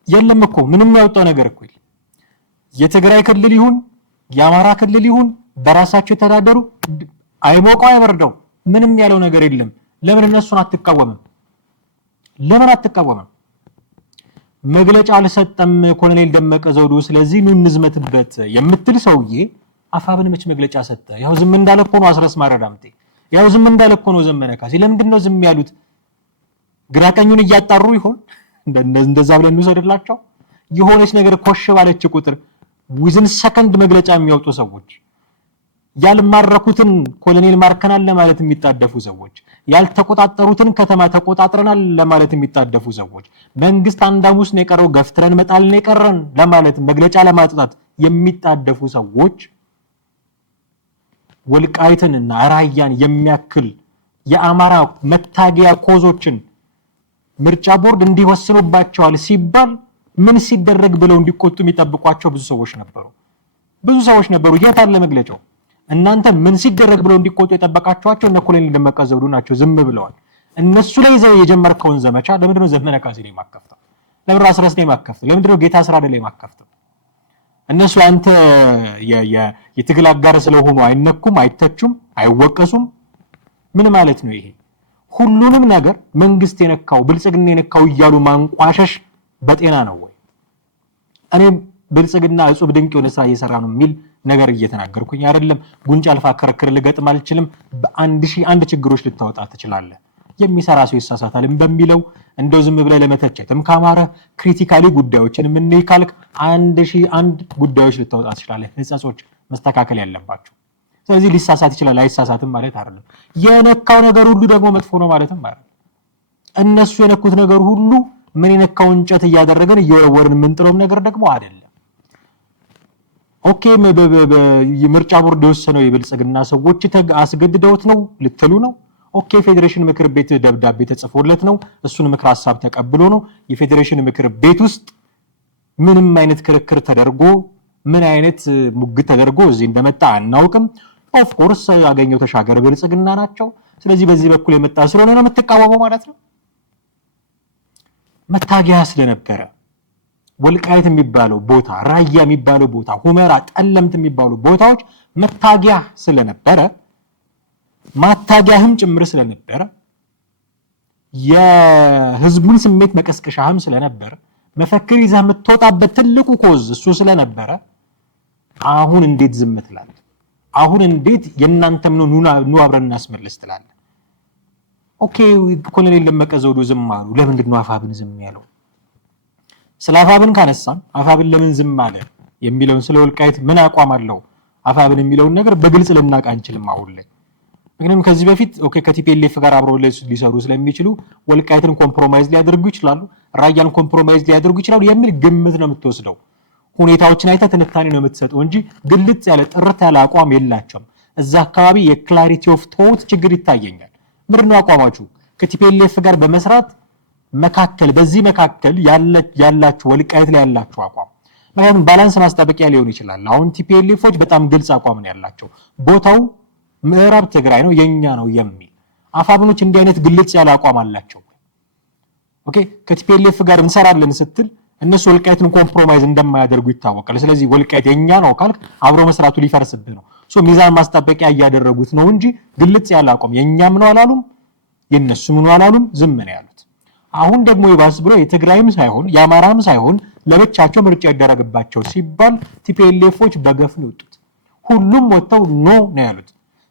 የለም እኮ ምንም ያወጣው ነገር እኮ የለም። የትግራይ ክልል ይሁን የአማራ ክልል ይሁን በራሳቸው የተዳደሩ አይሞቀው አይበርደው ምንም ያለው ነገር የለም። ለምን እነሱን አትቃወምም? መግለጫ አልሰጠም ኮሎኔል ደመቀ ዘውዱ፣ ስለዚህ ኑ እንዝመትበት የምትል ሰውዬ አፋብን መች መግለጫ ሰጠ? ያው ዝም እንዳለ እኮ ነው አስረስ ማረዳምጤ፣ ያው ዝም እንዳለ እኮ ነው ዘመነ ካሴ። ለምንድን ነው ዝም ያሉት? ግራቀኙን እያጣሩ ይሆን? እንደዛ ብለን እንውሰድላቸው። የሆነች ነገር ኮሽ ባለች ቁጥር ዊዝን ሰከንድ መግለጫ የሚያወጡ ሰዎች፣ ያልማረኩትን ኮሎኔል ማርከናል ለማለት የሚጣደፉ ሰዎች፣ ያልተቆጣጠሩትን ከተማ ተቆጣጥረናል ለማለት የሚጣደፉ ሰዎች፣ መንግስት አንድ ሐሙስ ነው የቀረው ገፍትረን መጣል ነው የቀረን ለማለት መግለጫ ለማውጣት የሚጣደፉ ሰዎች ወልቃይትንና ራያን የሚያክል የአማራ መታገያ ኮዞችን ምርጫ ቦርድ እንዲወስኑባቸዋል ሲባል ምን ሲደረግ ብለው እንዲቆጡ የሚጠብቋቸው ብዙ ሰዎች ነበሩ። የት አለ መግለጫው? እናንተ ምን ሲደረግ ብለው እንዲቆጡ የጠበቃቸዋቸው እነ ኮሎኔል ደመቀ ዘውዱ ናቸው። ዝም ብለዋል። እነሱ ላይ ይዘው የጀመርከውን ዘመቻ ለምንድነው ዘመነ ካሴ ላይ ማከፍተው? ለምን ራስ ላይ ማከፍተው? ለምንድነው ጌታ አስራደ ላይ ማከፍተው? እነሱ አንተ የትግል አጋር ስለሆኑ አይነኩም፣ አይተቹም፣ አይወቀሱም። ምን ማለት ነው ይሄ? ሁሉንም ነገር መንግስት የነካው ብልጽግና የነካው እያሉ ማንቋሸሽ በጤና ነው ወይ? እኔ ብልጽግና እጹብ ድንቅ የሆነ ስራ እየሰራ ነው የሚል ነገር እየተናገርኩኝ አይደለም። ጉንጭ አልፋ ክርክር ልገጥም አልችልም። በ1001 ችግሮች ልታወጣ ትችላለህ። የሚሰራ ሰው ይሳሳታል በሚለው እንደው ዝም ብለህ ለመተቸትም ካማረ ክሪቲካሊ ጉዳዮችን ምን ይካልክ 1001 ጉዳዮች ልታወጣ ትችላለህ። ህጸጾች መስተካከል ያለባቸው። ስለዚህ ሊሳሳት ይችላል፣ አይሳሳትም ማለት አይደለም። የነካው ነገር ሁሉ ደግሞ መጥፎ ነው ማለትም አይደለም። እነሱ የነኩት ነገር ሁሉ ምን የነካው እንጨት እያደረገን እየወረወርን የምንጥለውም ነገር ደግሞ አይደለም። ኦኬ ምርጫ ቦርድ የወሰነው የብልጽግና ሰዎች አስገድደውት ነው ልትሉ ነው? ኦኬ ፌዴሬሽን ምክር ቤት ደብዳቤ ተጽፎለት ነው፣ እሱን ምክር ሀሳብ ተቀብሎ ነው። የፌዴሬሽን ምክር ቤት ውስጥ ምንም አይነት ክርክር ተደርጎ ምን አይነት ሙግት ተደርጎ እዚህ እንደመጣ አናውቅም። ኦፍ ኮርስ ያገኘው ተሻገር ብልጽግና ናቸው። ስለዚህ በዚህ በኩል የመጣ ስለሆነ ነው የምትቃወመው ማለት ነው። መታገያ ስለነበረ ወልቃይት የሚባለው ቦታ፣ ራያ የሚባለው ቦታ፣ ሁመራ፣ ጠለምት የሚባሉ ቦታዎች መታገያ ስለነበረ ማታገያህም ጭምር ስለነበረ የህዝቡን ስሜት መቀስቀሻህም ስለነበረ መፈክር ይዘህ የምትወጣበት ትልቁ ኮዝ እሱ ስለነበረ አሁን እንዴት ዝም ትላለህ? አሁን እንዴት የእናንተም ነው ኑ አብረን እናስመልስ ትላለህ? ኦኬ ኮሎኔል ደመቀ ዘውዱ ዝም አሉ። ለምንድን ነው አፋብን ዝም ያለው? ስለ አፋብን ካነሳን አፋብን ለምን ዝም አለ የሚለውን ስለ ወልቃይት ምን አቋም አለው አፋብን የሚለውን ነገር በግልጽ ልናውቅ አንችልም አሁን ላይ። ምክንያቱም ከዚህ በፊት ኦኬ ከቲፒኤልኤፍ ጋር አብረው ሊሰሩ ስለሚችሉ ወልቃይትን ኮምፕሮማይዝ ሊያደርጉ ይችላሉ፣ ራያን ኮምፕሮማይዝ ሊያደርጉ ይችላሉ የሚል ግምት ነው የምትወስደው። ሁኔታዎችን አይተህ ትንታኔ ነው የምትሰጠው እንጂ ግልጽ ያለ ጥርት ያለ አቋም የላቸውም። እዛ አካባቢ የክላሪቲ ኦፍ ቶት ችግር ይታየኛል። ምንድን ነው አቋማችሁ? ከቲፒኤልኤፍ ጋር በመስራት መካከል በዚህ መካከል ያላችሁ ወልቃይት ላይ ያላችሁ አቋም ምክንያቱም ባላንስ ማስጠበቂያ ሊሆን ይችላል። አሁን ቲፒኤልኤፎች በጣም ግልጽ አቋም ነው ያላቸው። ቦታው ምዕራብ ትግራይ ነው የኛ ነው የሚል አፋብኖች እንዲህ አይነት ግልጽ ያለ አቋም አላቸው። ኦኬ ከቲፒኤልኤፍ ጋር እንሰራለን ስትል እነሱ ወልቃይትን ኮምፕሮማይዝ እንደማያደርጉ ይታወቃል። ስለዚህ ወልቃይት የኛ ነው ካልክ አብሮ መስራቱ ሊፈርስብህ ነው። ሚዛን ማስጠበቂያ እያደረጉት ነው እንጂ ግልጽ ያለ አቋም የኛም ነው አላሉም፣ የነሱም ነው አላሉም፣ ዝም ነው ያሉት። አሁን ደግሞ ይባስ ብሎ የትግራይም ሳይሆን የአማራም ሳይሆን ለብቻቸው ምርጫ ያደረግባቸው ሲባል ቲፒኤልኤፎች በገፍ ነው የወጡት። ሁሉም ወጥተው ኖ ነው ያሉት።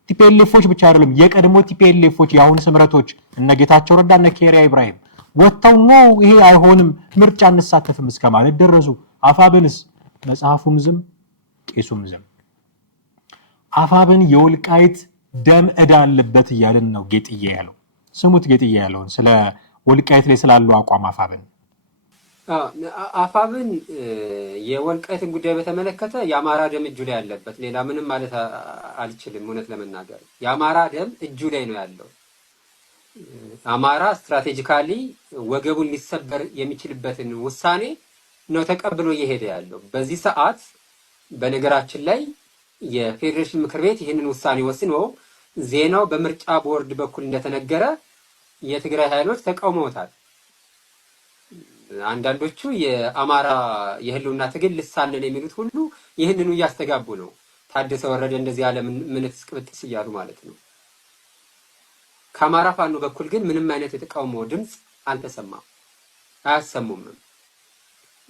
ቲፒኤልኤፎች ብቻ አይደለም የቀድሞ ቲፒኤልኤፎች የአሁን ስምረቶች እነ ጌታቸው ረዳ እነ ኬሪያ ኢብራሂም ወጥተው ኖ ይሄ አይሆንም ምርጫ እንሳተፍም እስከማለት ደረሱ። አፋብንስ መጽሐፉም ዝም ቄሱም ዝም። አፋብን የወልቃይት ደም ዕዳ አለበት እያልን ነው ጌጥዬ ያለው። ስሙት ጌጥዬ ያለውን ስለ ወልቃይት ላይ ስላለው አቋም አፋብን የወልቃይትን ጉዳይ በተመለከተ የአማራ ደም እጁ ላይ ያለበት ሌላ ምንም ማለት አልችልም። እውነት ለመናገር የአማራ ደም እጁ ላይ ነው ያለው። አማራ ስትራቴጂካሊ ወገቡን ሊሰበር የሚችልበትን ውሳኔ ነው ተቀብሎ እየሄደ ያለው በዚህ ሰዓት። በነገራችን ላይ የፌዴሬሽን ምክር ቤት ይህንን ውሳኔ ወስኖ ዜናው በምርጫ ቦርድ በኩል እንደተነገረ የትግራይ ኃይሎች ተቃውመውታል። አንዳንዶቹ የአማራ የህልውና ትግል ልሳነን የሚሉት ሁሉ ይህንኑ እያስተጋቡ ነው። ታደሰ ወረደ እንደዚህ ያለ ምንትስ ቅብጥስ እያሉ ማለት ነው። ከአማራ ፋኖ በኩል ግን ምንም አይነት የተቃውሞ ድምፅ አልተሰማም፣ አያሰሙም።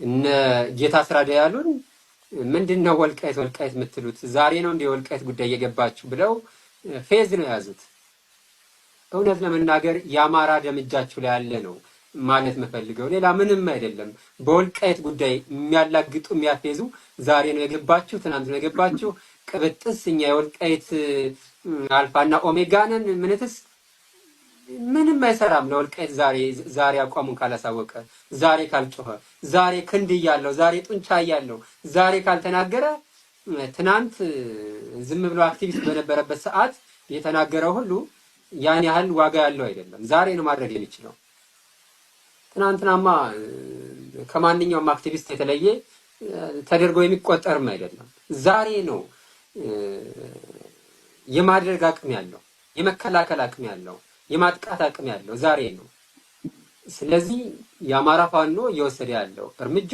እነ ጌታ አስራደ ያሉን ምንድነው ወልቃይት የምትሉት ዛሬ ነው እንደ ወልቃይት ጉዳይ እየገባችሁ ብለው ፌዝ ነው ያዙት። እውነት ለመናገር የአማራ ደም እጃችሁ ላይ ያለ ነው ማለት መፈልገው ሌላ ምንም አይደለም። በወልቃይት ጉዳይ የሚያላግጡ የሚያፌዙ ዛሬ ነው የገባችሁ፣ ትናንት ነው የገባችሁ። ቅብጥስ እኛ የወልቃይት አልፋና ኦሜጋ ነን ምንትስ ምንም አይሰራም ለወልቃይት ዛሬ አቋሙን ካላሳወቀ፣ ዛሬ ካልጮኸ፣ ዛሬ ክንድ እያለው፣ ዛሬ ጡንቻ እያለው፣ ዛሬ ካልተናገረ ትናንት ዝም ብሎ አክቲቪስት በነበረበት ሰዓት የተናገረው ሁሉ ያን ያህል ዋጋ ያለው አይደለም። ዛሬ ነው ማድረግ የሚችለው። ትናንትናማ ከማንኛውም አክቲቪስት የተለየ ተደርጎ የሚቆጠርም አይደለም። ዛሬ ነው የማድረግ አቅም ያለው፣ የመከላከል አቅም ያለው፣ የማጥቃት አቅም ያለው ዛሬ ነው። ስለዚህ የአማራ ፋኖ እየወሰደ ያለው እርምጃ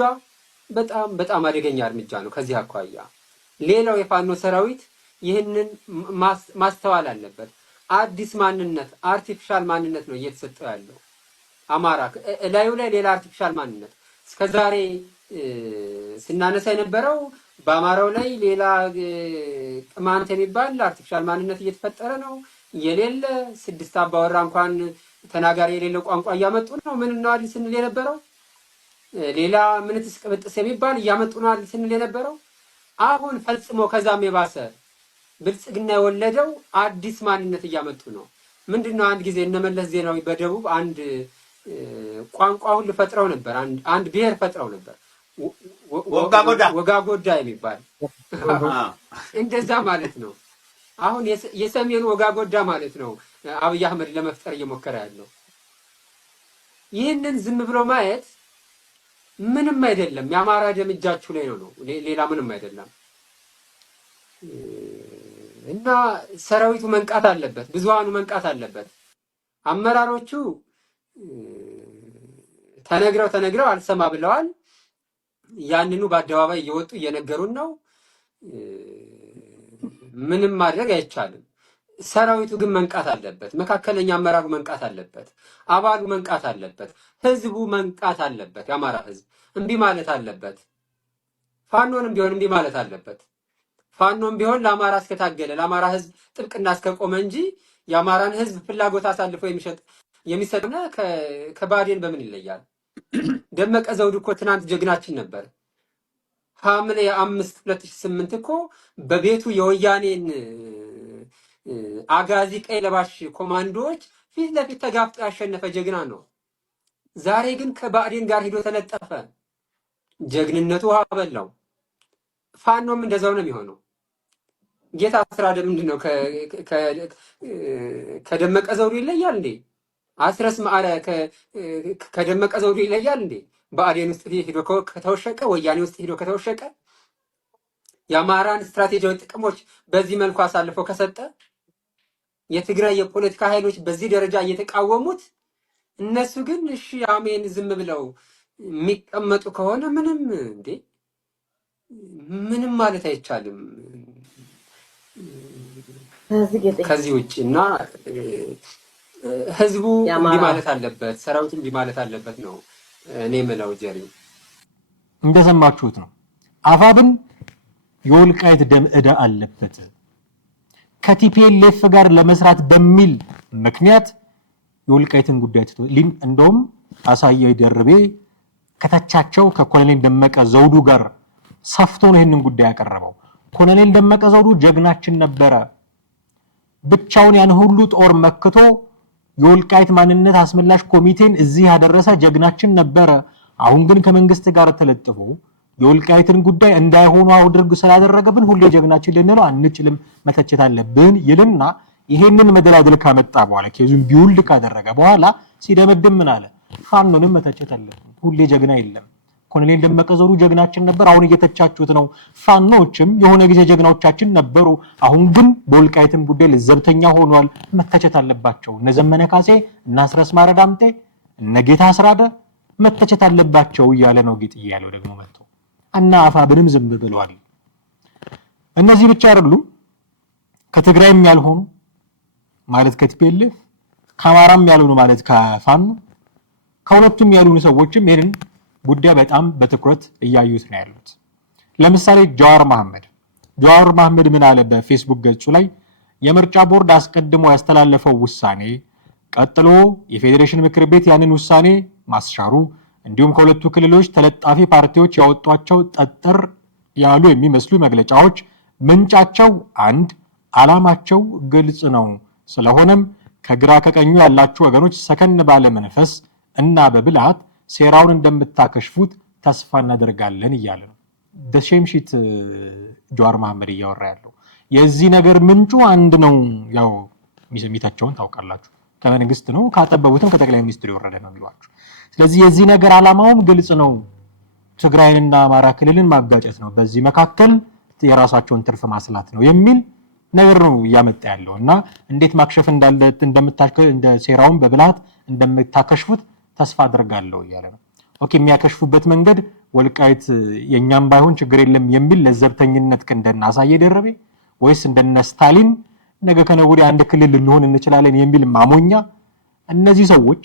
በጣም በጣም አደገኛ እርምጃ ነው። ከዚህ አኳያ ሌላው የፋኖ ሰራዊት ይህንን ማስተዋል አለበት። አዲስ ማንነት አርቲፊሻል ማንነት ነው እየተሰጠው ያለው አማራ ላዩ ላይ ሌላ አርቲፊሻል ማንነት እስከዛሬ ስናነሳ የነበረው በአማራው ላይ ሌላ ቅማንት የሚባል አርቲፊሻል ማንነት እየተፈጠረ ነው። የሌለ 6 አባወራ እንኳን ተናጋሪ የሌለው ቋንቋ እያመጡ ነው። ምን ነው አዲስ ስንል የነበረው ሌላ ምንትስ ቅብጥስ የሚባል እያመጡ ነው አዲስ ስንል የነበረው። አሁን ፈጽሞ ከዛም የባሰ ብልጽግና የወለደው አዲስ ማንነት እያመጡ ነው። ምንድነው? አንድ ጊዜ እነመለስ ዜናዊ በደቡብ አንድ ቋንቋ ሁሉ ፈጥረው ነበር። አንድ ብሔር ፈጥረው ነበር፣ ወጋጎዳ የሚባል እንደዛ ማለት ነው። አሁን የሰሜኑ ወጋጎዳ ማለት ነው አብይ አህመድ ለመፍጠር እየሞከረ ያለው። ይህንን ዝም ብሎ ማየት ምንም አይደለም። የአማራ ደም እጃችሁ ላይ ነው፣ ሌላ ምንም አይደለም። እና ሰራዊቱ መንቃት አለበት፣ ብዙሃኑ መንቃት አለበት። አመራሮቹ ተነግረው አልሰማ ብለዋል። ያንኑ በአደባባይ እየወጡ እየነገሩን ነው። ምንም ማድረግ አይቻልም። ሰራዊቱ ግን መንቃት አለበት። መካከለኛ አመራሩ መንቃት አለበት። አባሉ መንቃት አለበት። ህዝቡ መንቃት አለበት። የአማራ ህዝብ እምቢ ማለት አለበት። ፋኖንም ቢሆን እምቢ ማለት አለበት። ፋኖም ቢሆን ለአማራ እስከታገለ ለአማራ ህዝብ ጥብቅና እስከቆመ እንጂ የአማራን ህዝብ ፍላጎት አሳልፎ የሚሰጥና ከባዴን በምን ይለያል? ደመቀ ዘውዱ እኮ ትናንት ጀግናችን ነበር። ሐምሌ 5 2008 እኮ በቤቱ የወያኔን አጋዚ ቀይ ለባሽ ኮማንዶዎች ፊት ለፊት ተጋፍጦ ያሸነፈ ጀግና ነው። ዛሬ ግን ከባዴን ጋር ሂዶ ተለጠፈ። ጀግንነቱ ውሃ በላው። ፋኖም እንደዛው ነው የሚሆነው። ጌታ አስራደ ምንድነው ከደመቀ ዘውዱ ይለያል እንዴ? አስረስ ማዕረ ከደመቀ ዘውዱ ይለያል እንዴ? በአዴን ውስጥ ሄዶ ከተወሸቀ፣ ወያኔ ውስጥ ሄዶ ከተወሸቀ፣ የአማራን ስትራቴጂያዊ ጥቅሞች በዚህ መልኩ አሳልፎ ከሰጠ፣ የትግራይ የፖለቲካ ኃይሎች በዚህ ደረጃ እየተቃወሙት፣ እነሱ ግን እሺ አሜን ዝም ብለው የሚቀመጡ ከሆነ ምንም ማለት አይቻልም ከዚህ ውጭ። እና ህዝቡ እንዲህ ማለት አለበት፣ ሰራዊቱ እንዲህ ማለት አለበት ነው እኔ የምለው። ጀሪ እንደሰማችሁት ነው። አፋብን የወልቃይት ደም ዕዳ አለበት ከቲፒኤልኤፍ ጋር ለመስራት በሚል ምክንያት የወልቃይትን ጉዳይ ትቶ እንደውም አሳየ ደርቤ ከተቻቸው ከኮሎኔል ደመቀ ዘውዱ ጋር ሰፍቶ ነው ይህንን ጉዳይ ያቀረበው። ኮሎኔል ደመቀ ዘውዱ ጀግናችን ነበረ፣ ብቻውን ያን ሁሉ ጦር መክቶ የወልቃይት ማንነት አስመላሽ ኮሚቴን እዚህ ያደረሰ ጀግናችን ነበረ። አሁን ግን ከመንግስት ጋር ተለጥፎ የወልቃይትን ጉዳይ እንዳይሆኑ አድርግ ስላደረገብን ሁሌ ጀግናችን ልንለው አንችልም፣ መተቸት አለብን ይልና ይሄንን መደላደል ካመጣ በኋላ ኬዙን ቢውልድ ካደረገ በኋላ ሲደመድም ምን አለ? ፋኖንም መተቸት አለብን፣ ሁሌ ጀግና የለም። ኮሎኔል ደመቀ ዘውዱ ጀግናችን ነበር፣ አሁን እየተቻችሁት ነው። ፋኖችም የሆነ ጊዜ ጀግናዎቻችን ነበሩ፣ አሁን ግን በወልቃይትም ጉዳይ ለዘብተኛ ሆኗል፣ መተቸት አለባቸው። እነ ዘመነ ካሴ፣ እነ አስረስ ማረ ዳምጤ፣ እነ ጌታ አስራደ መተቸት አለባቸው እያለ ነው ጌጥ እያለው ደግሞ መጥቶ እና አፋብንም ዝም ብለዋል። እነዚህ ብቻ አይደሉም፣ ከትግራይም ያልሆኑ ማለት ከቲፒኤልኤፍ፣ ከአማራም ያልሆኑ ማለት ከፋኖ፣ ከሁለቱም ያልሆኑ ሰዎችም ይሄንን ጉዳይ በጣም በትኩረት እያዩት ነው ያሉት። ለምሳሌ ጀዋር መሐመድ ምን አለ በፌስቡክ ገጹ ላይ? የምርጫ ቦርድ አስቀድሞ ያስተላለፈው ውሳኔ፣ ቀጥሎ የፌዴሬሽን ምክር ቤት ያንን ውሳኔ ማስሻሩ፣ እንዲሁም ከሁለቱ ክልሎች ተለጣፊ ፓርቲዎች ያወጧቸው ጠጠር ያሉ የሚመስሉ መግለጫዎች ምንጫቸው አንድ፣ ዓላማቸው ግልጽ ነው። ስለሆነም ከግራ ከቀኙ ያላችሁ ወገኖች ሰከን ባለ መንፈስ እና በብልሃት ሴራውን እንደምታከሽፉት ተስፋ እናደርጋለን እያለ ነው። ደሼምሺት ጀዋር መሐመድ እያወራ ያለው የዚህ ነገር ምንጩ አንድ ነው። ያው ሚተቸውን ታውቃላችሁ፣ ከመንግስት ነው፣ ካጠበቡትም ከጠቅላይ ሚኒስትሩ የወረደ ነው የሚሏችሁ። ስለዚህ የዚህ ነገር ዓላማውም ግልጽ ነው፣ ትግራይንና አማራ ክልልን ማጋጨት ነው፣ በዚህ መካከል የራሳቸውን ትርፍ ማስላት ነው የሚል ነገር ነው እያመጣ ያለው እና እንዴት ማክሸፍ እንደ ሴራውን በብልሃት እንደምታከሽፉት ተስፋ አድርጋለሁ እያለ ነው። ኦኬ፣ የሚያከሽፉበት መንገድ ወልቃይት የኛም ባይሆን ችግር የለም የሚል ለዘብተኝነት እንደነ አሳየ ደረቤ ወይስ እንደነ ስታሊን ነገ ከነገ ወዲያ አንድ ክልል ልንሆን እንችላለን የሚል ማሞኛ? እነዚህ ሰዎች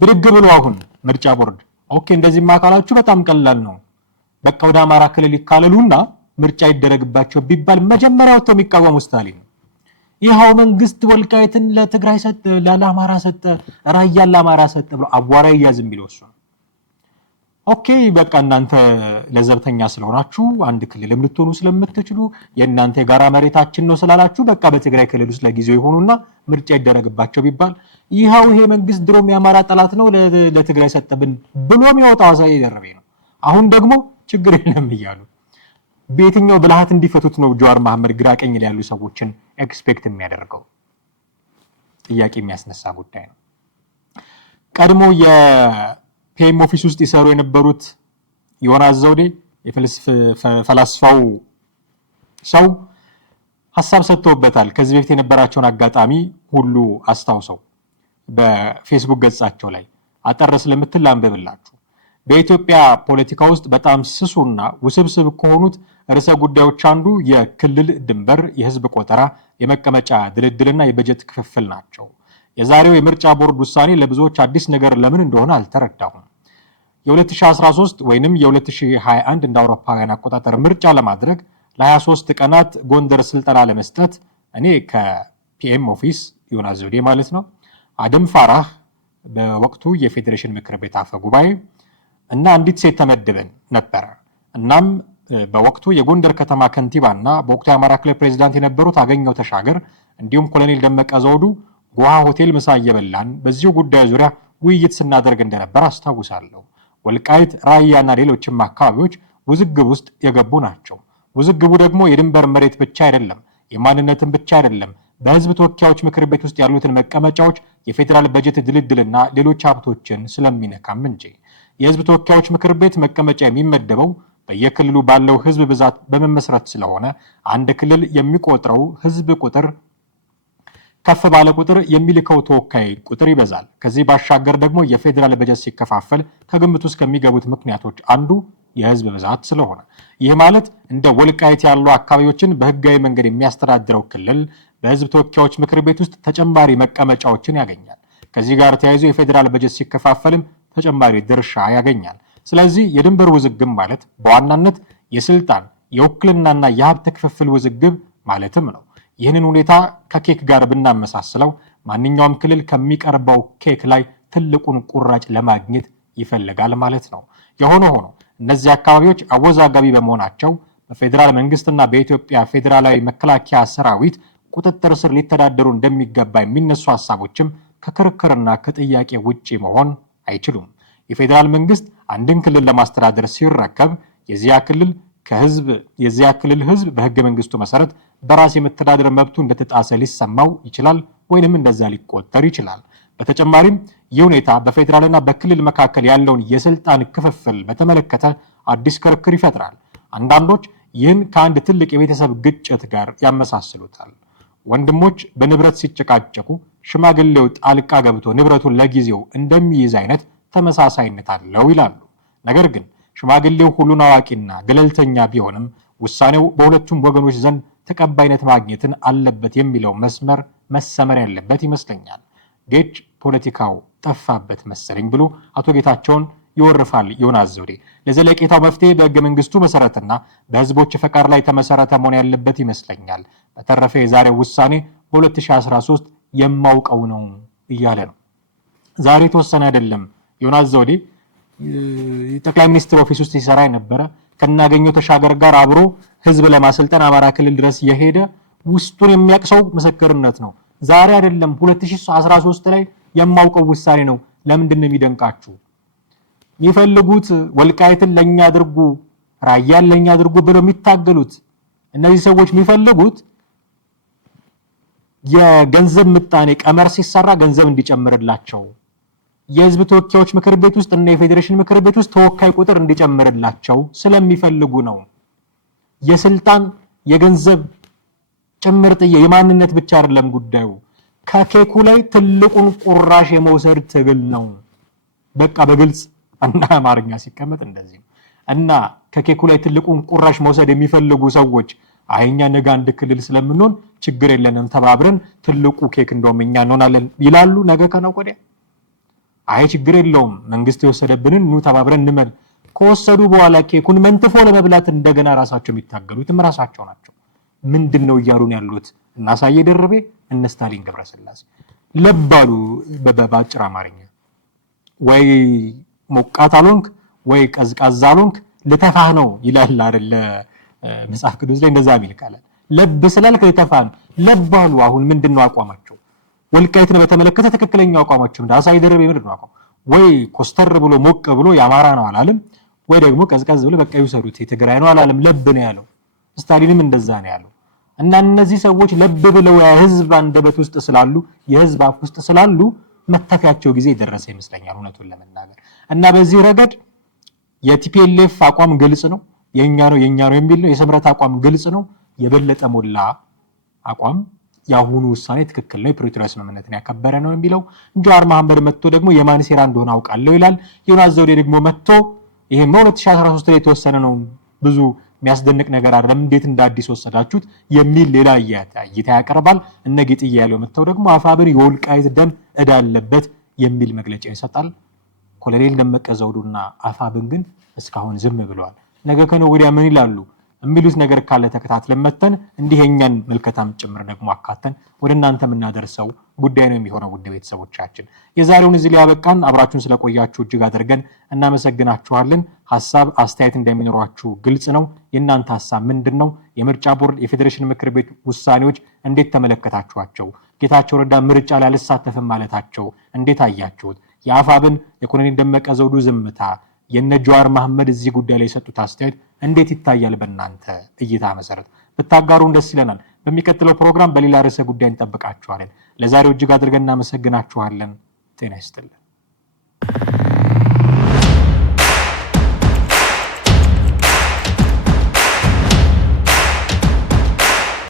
ብድግ ብሎ አሁን ምርጫ ቦርድ ኦኬ እንደዚህ ማካላችሁ በጣም ቀላል ነው፣ በቃ ወደ አማራ ክልል ይካለሉና ምርጫ ይደረግባቸው ቢባል መጀመሪያ ወጥተው የሚቃወሙ ስታሊን ነው። ይኸው መንግስት ወልቃይትን ለትግራይ ሰጠ፣ ለአማራ ሰጠ፣ ራያን ለአማራ ሰጠ ብሎ አቧራ ይያዝም ቢለው እሱ ኦኬ በቃ እናንተ ለዘብተኛ ስለሆናችሁ አንድ ክልልም ልትሆኑ ስለምትችሉ የእናንተ የጋራ መሬታችን ነው ስላላችሁ በቃ በትግራይ ክልል ውስጥ ለጊዜው ይሆኑና ምርጫ ይደረግባቸው ቢባል ይኸው ይሄ መንግስት ድሮም የአማራ ጠላት ነው ለትግራይ ሰጠብን ብሎ የሚወጣው አሳየ ደረቤ ነው። አሁን ደግሞ ችግር የለም እያሉ በየትኛው ብልሃት እንዲፈቱት ነው ጀዋር መሐመድ ግራ ቀኝ ላይ ያሉ ሰዎችን ኤክስፔክት የሚያደርገው? ጥያቄ የሚያስነሳ ጉዳይ ነው። ቀድሞ የፒኤም ኦፊስ ውስጥ ይሰሩ የነበሩት ዮናስ ዘውዴ የፈላስፋው ሰው ሀሳብ ሰጥተውበታል። ከዚህ በፊት የነበራቸውን አጋጣሚ ሁሉ አስታውሰው በፌስቡክ ገጻቸው ላይ አጠር ስለምትል አንብብላችሁ። በኢትዮጵያ ፖለቲካ ውስጥ በጣም ስሱና ውስብስብ ከሆኑት ርዕሰ ጉዳዮች አንዱ የክልል ድንበር፣ የህዝብ ቆጠራ፣ የመቀመጫ ድልድልና የበጀት ክፍፍል ናቸው። የዛሬው የምርጫ ቦርድ ውሳኔ ለብዙዎች አዲስ ነገር ለምን እንደሆነ አልተረዳሁም። የ2013 ወይንም የ2021 እንደ አውሮፓውያን አቆጣጠር ምርጫ ለማድረግ ለ23 ቀናት ጎንደር ስልጠና ለመስጠት እኔ ከፒኤም ኦፊስ ዮናስ ዘውዴ ማለት ነው፣ አደም ፋራህ በወቅቱ የፌዴሬሽን ምክር ቤት አፈ ጉባኤ እና አንዲት ሴት ተመድበን ነበረ። እናም በወቅቱ የጎንደር ከተማ ከንቲባና በወቅቱ የአማራ ክልል ፕሬዚዳንት የነበሩት አገኘው ተሻገር እንዲሁም ኮሎኔል ደመቀ ዘውዱ ጎሃ ሆቴል ምሳ እየበላን በዚሁ ጉዳይ ዙሪያ ውይይት ስናደርግ እንደነበር አስታውሳለሁ። ወልቃይት፣ ራያና ሌሎችም አካባቢዎች ውዝግብ ውስጥ የገቡ ናቸው። ውዝግቡ ደግሞ የድንበር መሬት ብቻ አይደለም፣ የማንነትን ብቻ አይደለም፣ በህዝብ ተወካዮች ምክር ቤት ውስጥ ያሉትን መቀመጫዎች፣ የፌዴራል በጀት ድልድልና ሌሎች ሀብቶችን ስለሚነካም እንጂ። የህዝብ ተወካዮች ምክር ቤት መቀመጫ የሚመደበው በየክልሉ ባለው ህዝብ ብዛት በመመስረት ስለሆነ አንድ ክልል የሚቆጥረው ህዝብ ቁጥር ከፍ ባለ ቁጥር የሚልከው ተወካይ ቁጥር ይበዛል። ከዚህ ባሻገር ደግሞ የፌዴራል በጀት ሲከፋፈል ከግምት ውስጥ ከሚገቡት ምክንያቶች አንዱ የህዝብ ብዛት ስለሆነ፣ ይህ ማለት እንደ ወልቃይት ያሉ አካባቢዎችን በህጋዊ መንገድ የሚያስተዳድረው ክልል በህዝብ ተወካዮች ምክር ቤት ውስጥ ተጨማሪ መቀመጫዎችን ያገኛል። ከዚህ ጋር ተያይዞ የፌዴራል በጀት ሲከፋፈልም ተጨማሪ ድርሻ ያገኛል። ስለዚህ የድንበር ውዝግብ ማለት በዋናነት የስልጣን የውክልናና የሀብት ክፍፍል ውዝግብ ማለትም ነው። ይህንን ሁኔታ ከኬክ ጋር ብናመሳስለው ማንኛውም ክልል ከሚቀርበው ኬክ ላይ ትልቁን ቁራጭ ለማግኘት ይፈልጋል ማለት ነው። የሆነ ሆኖ እነዚህ አካባቢዎች አወዛጋቢ በመሆናቸው በፌዴራል መንግስትና በኢትዮጵያ ፌዴራላዊ መከላከያ ሰራዊት ቁጥጥር ስር ሊተዳደሩ እንደሚገባ የሚነሱ ሀሳቦችም ከክርክርና ከጥያቄ ውጪ መሆን አይችሉም። የፌዴራል መንግስት አንድን ክልል ለማስተዳደር ሲረከብ የዚያ ክልል ህዝብ በህገ መንግስቱ መሰረት በራስ የመተዳደር መብቱ እንደተጣሰ ሊሰማው ይችላል ወይንም እንደዛ ሊቆጠር ይችላል። በተጨማሪም ይህ ሁኔታ በፌዴራልና በክልል መካከል ያለውን የስልጣን ክፍፍል በተመለከተ አዲስ ክርክር ይፈጥራል። አንዳንዶች ይህን ከአንድ ትልቅ የቤተሰብ ግጭት ጋር ያመሳስሉታል። ወንድሞች በንብረት ሲጨቃጨቁ ሽማግሌው ጣልቃ ገብቶ ንብረቱን ለጊዜው እንደሚይዝ አይነት ተመሳሳይነት አለው ይላሉ። ነገር ግን ሽማግሌው ሁሉን አዋቂና ገለልተኛ ቢሆንም ውሳኔው በሁለቱም ወገኖች ዘንድ ተቀባይነት ማግኘትን አለበት የሚለው መስመር መሰመር ያለበት ይመስለኛል። ጌች ፖለቲካው ጠፋበት መሰለኝ ብሎ አቶ ጌታቸውን ይወርፋል ዮናስ ዘውዴ። ለዘለቄታው መፍትሄ በህገ መንግስቱ መሰረትና በህዝቦች ፈቃድ ላይ ተመሰረተ መሆን ያለበት ይመስለኛል። በተረፈ የዛሬው ውሳኔ በ2013 የማውቀው ነው እያለ ነው። ዛሬ ተወሰነ አይደለም። ዮናስ ዘውዴ ጠቅላይ ሚኒስትር ኦፊስ ውስጥ ሲሰራ የነበረ ከናገኘው ተሻገር ጋር አብሮ ህዝብ ለማሰልጠን አማራ ክልል ድረስ የሄደ ውስጡን የሚያቅሰው ምስክርነት ነው። ዛሬ አይደለም 2013 ላይ የማውቀው ውሳኔ ነው። ለምንድን ነው የሚደንቃችሁ? የሚፈልጉት ወልቃይትን ለኛ አድርጉ፣ ራያን ለኛ አድርጉ ብለው የሚታገሉት እነዚህ ሰዎች የሚፈልጉት የገንዘብ ምጣኔ ቀመር ሲሰራ ገንዘብ እንዲጨምርላቸው፣ የህዝብ ተወካዮች ምክር ቤት ውስጥ እና የፌዴሬሽን ምክር ቤት ውስጥ ተወካይ ቁጥር እንዲጨምርላቸው ስለሚፈልጉ ነው። የስልጣን የገንዘብ ጭምር የማንነት ብቻ አይደለም ጉዳዩ። ከኬኩ ላይ ትልቁን ቁራሽ የመውሰድ ትግል ነው። በቃ በግልጽ እና አማርኛ ሲቀመጥ እንደዚህ ነው። እና ከኬኩ ላይ ትልቁን ቁራሽ መውሰድ የሚፈልጉ ሰዎች አይኛ ነገ አንድ ክልል ስለምንሆን ችግር የለንም ተባብረን ትልቁ ኬክ እንደውም እኛ እንሆናለን ይላሉ። ነገ ከነገ ወዲያ አይ ችግር የለውም መንግስት የወሰደብንን ኑ ተባብረን እንመል ከወሰዱ በኋላ ኬኩን መንትፎ ለመብላት እንደገና ራሳቸው የሚታገሉትም ራሳቸው ናቸው። ምንድነው እያሉን ያሉት? እና አሳየ ደርቤ እነ ስታሊን ገብረስላሴ ለባሉ በባጭር አማርኛ ወይ ሞቃት አልሆንክ ወይ ቀዝቃዛ አልሆንክ ልተፋህ ነው ይላል አይደለ መጽሐፍ ቅዱስ ላይ እንደዛ የሚል ቃል ለብ ስላልክ ልተፋህ ነው ለባሉ። አሁን ምንድነው አቋማቸው? ወልቃይትን በተመለከተ ትክክለኛው አቋማቸው እንደ አሳየ ደርቤ ምንድነው አቋም? ወይ ኮስተር ብሎ ሞቅ ብሎ የአማራ ነው አላለም፣ ወይ ደግሞ ቀዝቀዝ ብሎ በቃ ይውሰዱት የትግራይ ነው አላለም። ለብ ነው ያለው። ስታሊንም እንደዛ ነው ያለው። እና እነዚህ ሰዎች ለብ ብለው የህዝብ አንደበት ውስጥ ስላሉ የህዝብ አፍ ውስጥ ስላሉ መተፊያቸው ጊዜ የደረሰ ይመስለኛል እውነቱን ለመናገር። እና በዚህ ረገድ የቲፒኤልኤፍ አቋም ግልጽ ነው። የኛ ነው የሚል ነው። የስምረት አቋም ግልጽ ነው። የበለጠ ሞላ አቋም የአሁኑ ውሳኔ ትክክል ነው፣ የፕሪቶሪያ ስምምነትን ያከበረ ነው የሚለው። ጀዋር መሐመድ መጥቶ ደግሞ የማን ሴራ እንደሆነ አውቃለሁ ይላል። ዮናስ ዘውዴ ደግሞ መጥቶ ይሄማ 2013 ላይ የተወሰነ ነው ብዙ የሚያስደንቅ ነገር አይደለም እንዴት እንደ አዲስ ወሰዳችሁት የሚል ሌላ እይታ ያቀርባል። እነ ጌጥዬ ያለው መጥተው ደግሞ አፋብን የወልቃይት ደም ዕዳ አለበት የሚል መግለጫ ይሰጣል። ኮሎኔል ደመቀ ዘውዱና አፋብን ግን እስካሁን ዝም ብለዋል። ነገ ከነገ ወዲያ ምን ይላሉ የሚሉት ነገር ካለ ተከታትለን መተን እንዲህ የኛን መልከታም ጭምር ደግሞ አካተን ወደ እናንተ የምናደርሰው ጉዳይ ነው የሚሆነው። ውድ ቤተሰቦቻችን የዛሬውን እዚህ ላይ ያበቃን። አብራችሁን ስለቆያችሁ እጅግ አድርገን እናመሰግናችኋለን። ሐሳብ አስተያየት እንደሚኖራችሁ ግልጽ ነው። የእናንተ ሐሳብ ምንድነው? የምርጫ ቦርድ የፌዴሬሽን ምክር ቤት ውሳኔዎች እንዴት ተመለከታችኋቸው? ጌታቸው ረዳ ምርጫ ላይ አልሳተፍም ማለታቸው እንዴት አያችሁት? የአፋብን የኮሎኔል ደመቀ ዘውዱ ዝምታ፣ የነ ጀዋር መሐመድ እዚህ ጉዳይ ላይ የሰጡት አስተያየት እንዴት ይታያል? በእናንተ እይታ መሰረት ብታጋሩን ደስ ይለናል። በሚቀጥለው ፕሮግራም በሌላ ርዕሰ ጉዳይ እንጠብቃችኋለን። ለዛሬው እጅግ አድርገን እናመሰግናችኋለን። ጤና ይስጥልን።